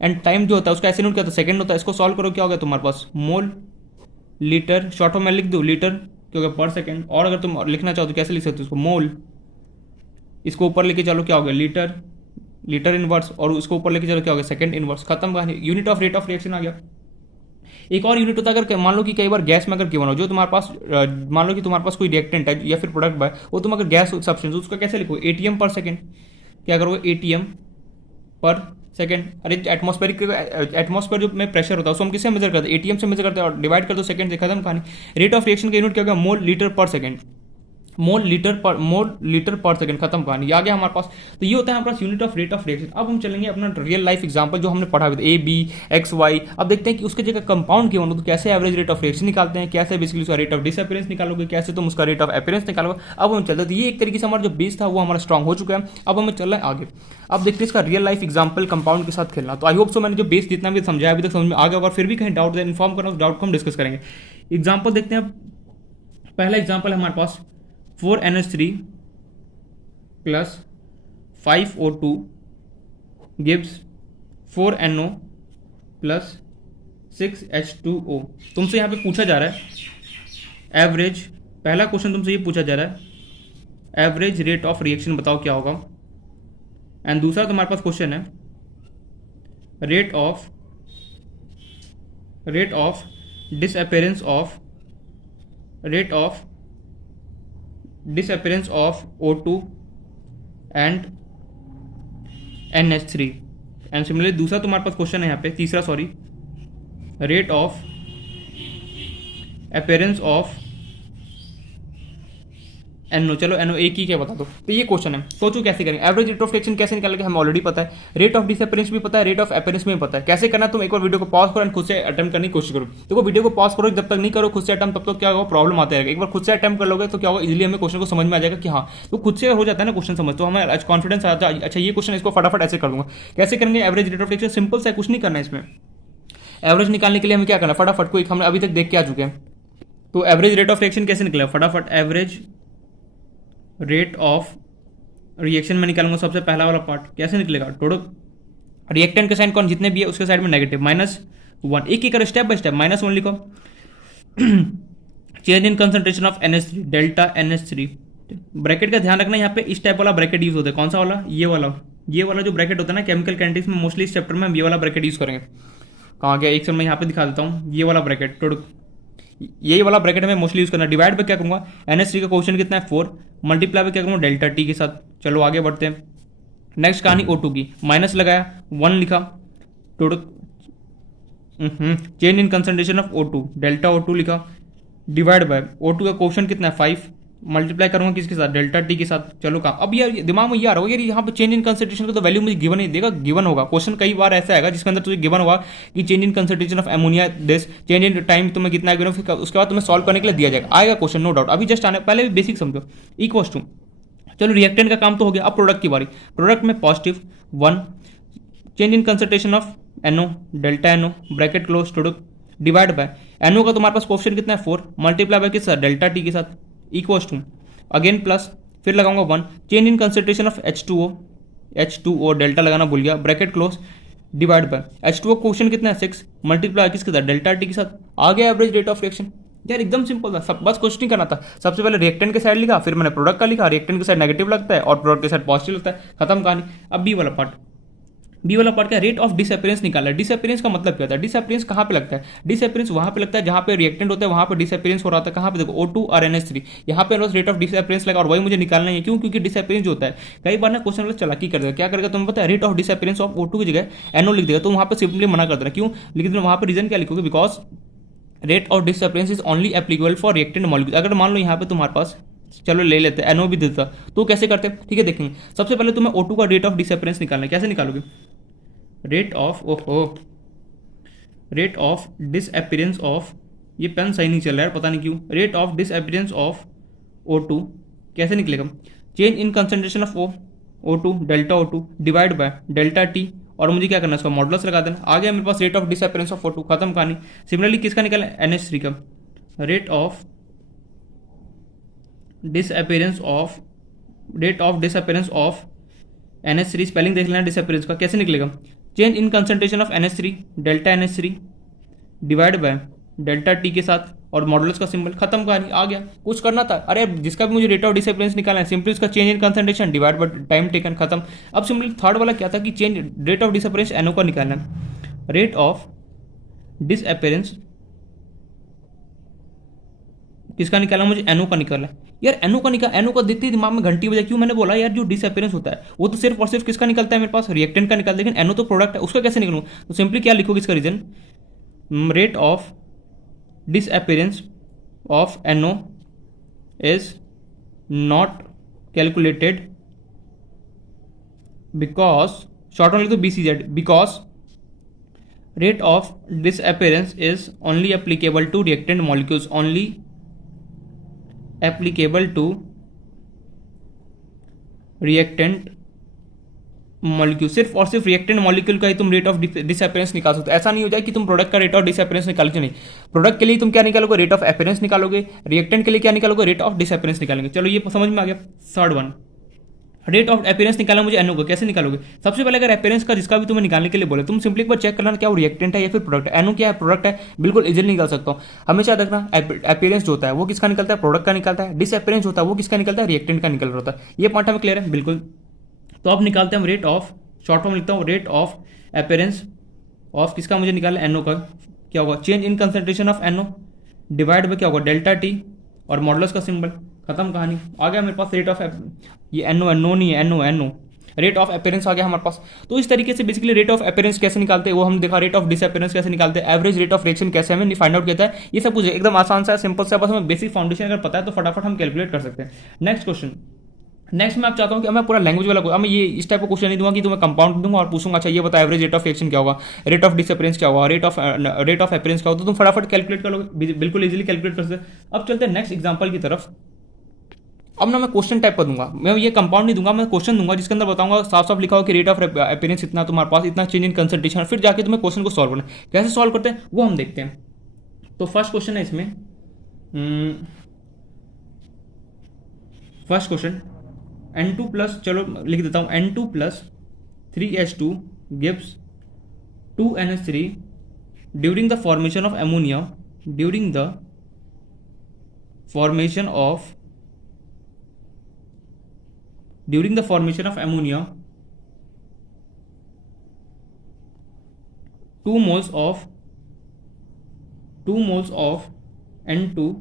एंड टाइम जो होता है उसका ऐसे यूनिट क्या होता है, सेकंड होता है। इसको सॉल्व करो, क्या होगा तुम्हारे पास, मोल लीटर, शॉर्ट फॉर्म में लिख दो लीटर, क्या होगा पर सेकंड। और अगर तुम लिखना चाहो तो कैसे लिख सकते हो उसको, मोल, इसको ऊपर लेके चलो क्या होगा, लीटर, लीटर इनवर्स, और उसको ऊपर लेके चलो क्या होगा, सेकंड इनवर्स, खत्म। Unit of rate of reaction आ गया। एक और यूनिट होता है, अगर मान लो कि कई बार गैस में अगर गिवन हो, जो तुम्हारे पास मान लो कि तुम्हारे पास कोई रिएक्टेंट है या फिर प्रोडक्ट है, वो तुम अगर गैस सब्सटेंस, उसका कैसे लिखो, एटीएम पर सेकंड, क्या करोगे, एटीएम पर सेकंड। अरे एटमॉस्फेयर जो में प्रेशर होता है उसको हम किससे मेजर करते हैं, एटीएम से मेजर करते हैं, और डिवाइड कर दो सेकंड से, खत्म कहानी। रेट ऑफ रिएक्शन का यूनिट क्या होगा, मोल लीटर पर सेकंड, मोल लीटर पर सेकंड, खत्म कहानी। आ गया हमारे पास। तो ये होता है हमारे पास unit of rate of reaction. अब हम चलेंगे अपना रियल लाइफ एग्जांपल जो हमने पढ़ा हुआ था, ए बी एक्स वाई। अब देखते हैं कि उसके जगह कंपाउंड क्यों हो, तो कैसे एवरेज रेट ऑफ रिएक्शन निकालते हैं, कैसे बेसिकली उसका रेट ऑफ डिसअपीयरेंस निकालोगे, कैसे तुम उसका रेट ऑफ अपीयरेंस निकालोगे। अब हम चलते हैं, तो ये एक तरीके से हमारा जो बेस था वो हमारा स्ट्रॉन्ग हो चुका है। अब हमें चल रहा है आगे। अब देखते हैं इसका रियल लाइफ एग्जाम्पल कंपाउंड के साथ खेलना। तो आई होप सो मैंने जो बेस जितना भी समझाया अभी तक समझ में आ गया, और फिर भी कहीं डाउट है इन्फॉर्म करना, उस डाउट को हम डिस्कस करेंगे। एग्जाम्पल देखते हैं। पहला एग्जाम्पल है हमारे पास 4NH3 plus 5O2 gives 4NO plus 6H2O। तुमसे यहाँ पे पूछा जा रहा है एवरेज, पहला क्वेश्चन तुमसे ये पूछा जा रहा है एवरेज रेट ऑफ रिएक्शन बताओ क्या होगा, एंड दूसरा तुम्हारे पास क्वेश्चन है rate of disappearance of O2 and NH3, and similarly दूसरा तुम्हारे पास क्वेश्चन है यहाँ पे, तीसरा sorry, rate of appearance of NO। चलो NO एक ही क्या बता दो। तो ये क्वेश्चन है, सोचो कैसे करेंगे। एवरेज रेट ऑफ रिएक्शन कैसे निकालेंगे हमें ऑलरेडी पता है, रेट ऑफ डिसअपेरेंस भी पता है, रेट ऑफ अपेरेंस में भी पता है। कैसे करना तुम एक बार वीडियो को पॉज करो एंड खुद से अटेम्प्ट करने की कोशिश करो। देखो वीडियो को पॉज करो, जब तक नहीं करो खुद से अटेम्प्ट, तब तक क्या होगा, प्रॉब्लम आते रहेगा। एक बार खुद से अटेम्प्ट कर लोगे तो क्या होगा, इजीली हमें क्वेश्चन को समझ में आ जाएगा कि हाँ, तो खुद से हो जाता है ना क्वेश्चन समझ, तो हमें कॉन्फिडेंस आता है। अच्छा ये क्वेश्चन इसको फटाफट ऐसे कर दूंगा। कैसे करेंगे average rate of reaction, simple सा है, कुछ नहीं करना है इसमें। एवरेज निकालने के लिए हमें क्या करना है, फटाफट को एक हमने अभी तक देख के आ चुके हैं। तो एवरेज रेट ऑफ रिएक्शन कैसे निकलेगा, फटाफट एवरेज रेट ऑफ रिएक्शन में निकालूंगा सबसे पहला वाला पार्ट। कैसे निकलेगा, टोटल रिएक्टेंट के साइन कौन जितने भी है उसके साइड में नेगेटिव -1, एक करो स्टेप बाय स्टेप। -1 लिखो change in concentration of NH3 delta NH3। Bracket का ध्यान रखना, यहाँ पे इस टाइप वाला ब्रैकेट यूज होता है। कौन सा वाला, ये वाला जो ब्रैकेट होता है ना केमिकल कैंटीन में, मोस्टली इस चैप्टर में हम ये वाला ब्रैकेट यूज करेंगे। कहाँ गया, एक सेकंड मैं यहाँ पे दिखा देता हूँ, ये वाला ब्रैकेट, टोटल यही वाला ब्रैकेट में मोस्टली यूज करना। डिवाइड पे क्या करूंगा, NH3 का क्वेश्चन कितना है 4, मल्टीप्लाई पे क्या करूंगा डेल्टा T के साथ। चलो आगे बढ़ते हैं। नेक्स्ट कहानी O2 की, माइनस लगाया 1 लिखा, total change in concentration of O2 delta O2 लिखा, डिवाइड बाय O2 का क्वेश्चन कितना है 5, मल्टीप्लाई करूंगा किसके साथ, डेल्टा T के साथ। चलो कहाँ, अब यार दिमाग में ये आ रहा होगा यार यहाँ पे चेंज इन कंसंट्रेशन का तो वैल्यू मुझे गिवन नहीं देगा, गिवन होगा क्वेश्चन कई बार ऐसा आएगा जिसके अंदर तुझे गिवन होगा कि change in concentration of ammonia this, change in time तुम्हें कितना है गिवन, उसके बाद तुम्हें सॉल्व करने के लिए दिया जाएगा, आएगा क्वेश्चन नो डाउट। अभी जस्ट आने पहले भी बेसिक समझो, इक्वल्स टू, चलो रिएक्टेंट का काम तो हो गया, अब प्रोडक्ट की बारी। प्रोडक्ट में positive 1, change in concentration of NO delta NO bracket close, total divide by NO का तुम्हारे पास क्वेश्चन कितना है 4, मल्टीप्लाई बाय किस साथ, डेल्टा T के साथ, इक्वल्स टू अगेन प्लस, फिर लगाऊंगा 1, change in concentration of H2O delta लगाना भूल गया, bracket close, divide bye H2O question कितना है 6, मल्टीप्लाई किसके साथ, डेल्टा T के साथ। आ गया एवरेज रेट ऑफ रिएक्शन। यार एकदम सिंपल था, सब बस कुछ नहीं करना था। सबसे पहले रिएक्टेंट के साइड लिखा, फिर मैंने प्रोडक्ट का लिखा, रिएक्टेंट के साइड नेगेटिव लगता है और प्रोडक्ट के साइड पॉजिटिव लगता है, खत्म कहानी। अब बी वाला पार्ट क्या, रेट ऑफ डिसअपेरेंस निकाला है। डिसअपेरेंस का मतलब क्या होता है, डिसअपेरेंस कहाँ पे लगता है, डिसअपेरेंस वहाँ पे लगता है जहाँ पे रिएक्टेंट होता है, वहाँ पे डिसअपेरेंस हो रहा था। कहाँ पे देखो O2 और NH3, यहाँ पे रेट ऑफ डिसअपेरेंस लगा और वही मुझे निकालना है। क्यों, क्योंकि डिसअपेरेंस जो होता है कई बार ना क्वेश्चन वाला चालाकी कर देगा, क्या करेगा तुम्हें पता है, rate of disappearance of O2 की जगह NO लिख देगा, तो वहाँ पे सिंपली मना कर देना। क्यों लिख देना, वहाँ पे रीजन क्या लिखोगे, because rate of disappearance is only applicable for reactant molecule. अगर मान लो यहाँ पे तुम्हारे पास, चलो ले लेते हैं NO भी देता, तो कैसे करते हैं, ठीक है देखेंगे। सबसे पहले तुम्हें O2 का रेट ऑफ डिसअपेरेंस निकालना है, कैसे निकालोगे, रेट ऑफ डिसअपेरेंस ऑफ, ये पेन सही नहीं चल रहा है पता नहीं क्यों, rate of disappearance of O2 कैसे निकलेगा, change in concentration of O2 delta O2 divide by delta T, और मुझे क्या करना है इसका मॉडुलस लगा देना। आ गया मेरे पास rate of disappearance of O2, खत्म कहानी। सिमिलरली किसका निकाला, NH3 का, rate of disappearance of NH3, spelling देख लेना डिसअपेरेंस का, कैसे निकलेगा, change in concentration of NH3 delta NH3 divide by delta T के साथ और मॉडुलस का सिंबल, खत्म कहानी। आ गया, कुछ करना था, अरे जिसका भी मुझे रेट ऑफ डिसअपेरेंस निकालना है, सिंपली उसका change in concentration divide by time taken, खत्म। अब सिंपली थर्ड वाला क्या था कि change rate of disappearance NO का निकालना है, रेट ऑफ डिसअपेरेंस किसका निकाला, मुझे NO का निकाला है। यार NO का देखते ही दिमाग में घंटी बजा, क्यों, मैंने बोला यार जो डिसअपेरेंस होता है वो तो सिर्फ और सिर्फ किसका निकलता है मेरे पास, रिएक्टेंट का निकलता है, लेकिन NO तो प्रोडक्ट है, उसका कैसे निकलूँ। तो सिंपली क्या लिखोगे इसका reason, rate of disappearance of NO is not calculated because, short लिख दो BCZ, because rate of disappearance is only applicable to reactant molecules, only applicable to reactant molecule, सिर्फ और सिर्फ रिएक्टेंट मॉलिक्यूल का ही तुम रेट ऑफ डिसअपेरेंस निकाल सकते हो। ऐसा नहीं हो जाए कि तुम प्रोडक्ट का रेट ऑफ डिसअपेरेंस निकालोगे, नहीं, प्रोडक्ट के लिए तुम क्या निकालोगे, रेट ऑफ अपेरेंस निकालोगे, रिएक्टेंट के लिए क्या निकालोगे, रेट ऑफ डिसअपेरेंस निकालेंगे। चलो ये समझ में आ गया। रेट ऑफ अपीयरेंस निकालना मुझे एनओ का, कैसे निकालोगे? सबसे पहले अगर अपीयरेंस का जिसका भी तुम्हें निकालने के लिए बोले, तुम सिंपली एक बार चेक करना क्या वो रिएक्टेंट है या फिर प्रोडक्ट है। एनओ क्या है? प्रोडक्ट है, बिल्कुल इजीली निकाल सकता हूँ। हमेशा याद रखना अपीयरेंस जो होता है वो किसका निकलता है? प्रोडक्ट का निकलता है। डिसअपीयरेंस होता है वो किसका निकलता है? रिएक्टेंट का निकल रहा होता है। ये पॉइंट हमें क्लियर है? बिल्कुल। तो अब निकालते हैं हम रेट ऑफ, शॉर्ट फॉर्म लिखता हूँ, रेट ऑफ अपीयरेंस ऑफ किसका मुझे निकालना है? एनओ का। क्या होगा? Change in concentration of NO divide by क्या होगा? डेल्टा टी और मॉडुलस का सिंबल। खत्म कहानी। आ गया मेरे पास रेट ऑफ, ये एनओ, एनओ नहीं है, NO NO, rate of appearance आ गया हमारे पास। तो इस तरीके से बेसिकली रेट ऑफ अपीयरेंस कैसे निकालते हैं वो हम देखा, रेट ऑफ डिसअपीयरेंस कैसे निकालते हैं, एवरेज रेट ऑफ रिएक्शन कैसे हमें फाइंड आउट किया है, ये सब कुछ एकदम आसान सा सिंपल सा, बस हमें बेसिक फाउंडेशन अगर पता है तो फटाफट हम कैलकुलेट कर सकते हैं। Next question. नेक्स्ट मैं आप चाहता हूँ कि मैं पूरा लैंग्वेज वाला, मैं ये इस टाइप का क्वेश्चन नहीं दूंगा कि तुम्हें कंपाउंड दूंगा और पूछूंगा अच्छा ये बता एवरेज रेट ऑफ रिएक्शन क्या होगा, रेट ऑफ डिसअपीयरेंस क्या होगा, रेट ऑफ अपीयरेंस क्या होगा, तो तुम फटाफट कैलकुलेट कर लोगे, बिल्कुल इजीली कैलकुलेट कर सकते। अब चलते हैं नेक्स्ट एग्जांपल की तरफ। अब ना मैं क्वेश्चन टाइप का दूंगा, मैं ये कंपाउंड नहीं दूंगा, मैं क्वेश्चन दूंगा जिसके अंदर बताऊंगा साफ साफ लिखा हो कि रेट ऑफ अपीयरेंस इतना तुम्हारे पास, इतना चेंज इन कंसंट्रेशन, फिर जाके तुम्हें क्वेश्चन को सॉल्व करना है। कैसे सॉल्व करते हैं वो हम देखते हैं। तो फर्स्ट क्वेश्चन है इसमें, फर्स्ट क्वेश्चन N2 प्लस, चलो लिख देता हूं, N2 plus 3H2 gives 2NH3 during the formation of ammonia, during the formation of ammonia 2 moles of N2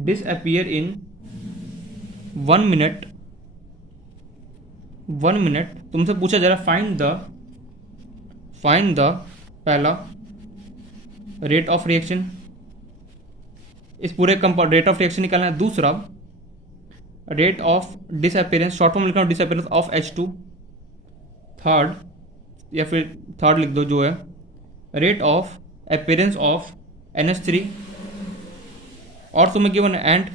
disappear in 1 minute। तुमसे पूछा जा रहा है फाइंड द पहला रेट ऑफ रिएक्शन, इस पूरे कंपाउंड रेट ऑफ रिएक्शन निकालना है। दूसरा rate of disappearance, short form लिखना है डिसअपीयरेंस ऑफ H2। थर्ड, या फिर थर्ड लिख दो जो है, rate of appearance of NH3। और तुम्हें गिवन है, एंड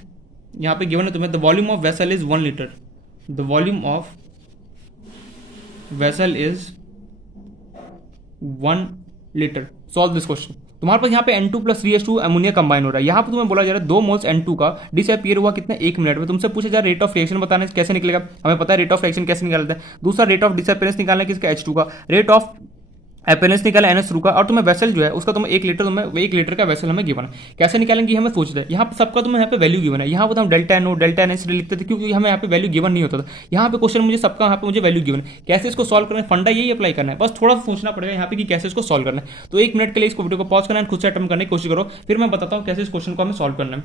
यहाँ पे गिवन है तुम्हें the volume of vessel is 1 litre, the volume of vessel is 1 litre. Solve this question. तुम्हारे पास यहाँ पे N2 plus 3H2 ammonia combine हो रहा है। यहाँ पे तुम्हें बोला जा रहा है 2 मोल्स N2 का डिसअपीयर हुआ कितना? 1 मिनट में। तुमसे पूछा जा रहा है रेट ऑफ रिएक्शन बताना कैसे निकलेगा, हमें पता है रेट ऑफ रिएक्शन कैसे निकालता है। दूसरा रेट ऑफ डिसअपीयरेंस निकालना है किसका? H2 का। रेट ऑफ अपीयरेंस निकाला NH3 का, और तुम्हें वेसल जो है उसका तुम्हें 1 लीटर, तुम्हें 1 लीटर का वेसल हमें गिवन है। कैसे निकालेंगे हमें सोचते हैं। यहाँ पे सबका तुम्हें यहाँ पे वैल्यू गिवन है। यहाँ पे हम डेल्टा NO डेल्टा NH3 लिखते थे क्योंकि हमें यहाँ पे वैल्यू गिवन नहीं होता था। यहाँ पे क्वेश्चन मुझे सबका यहाँ पे मुझे वैल्यू गिवन है। कैसे इसको सॉल्व करना है, फंडा यही अप्लाई करना है, बस थोड़ा सा सोचना पड़ेगा यहाँ पे कि कैसे इसको सॉल्व करना है। तो 1 मिनट के लिए इस वीडियो को पॉज करना है, खुद से अटेम्प्ट करने की कोशिश करो, फिर मैं बताता हूँ कैसे इस क्वेश्चन को हमें सॉल्व करना है।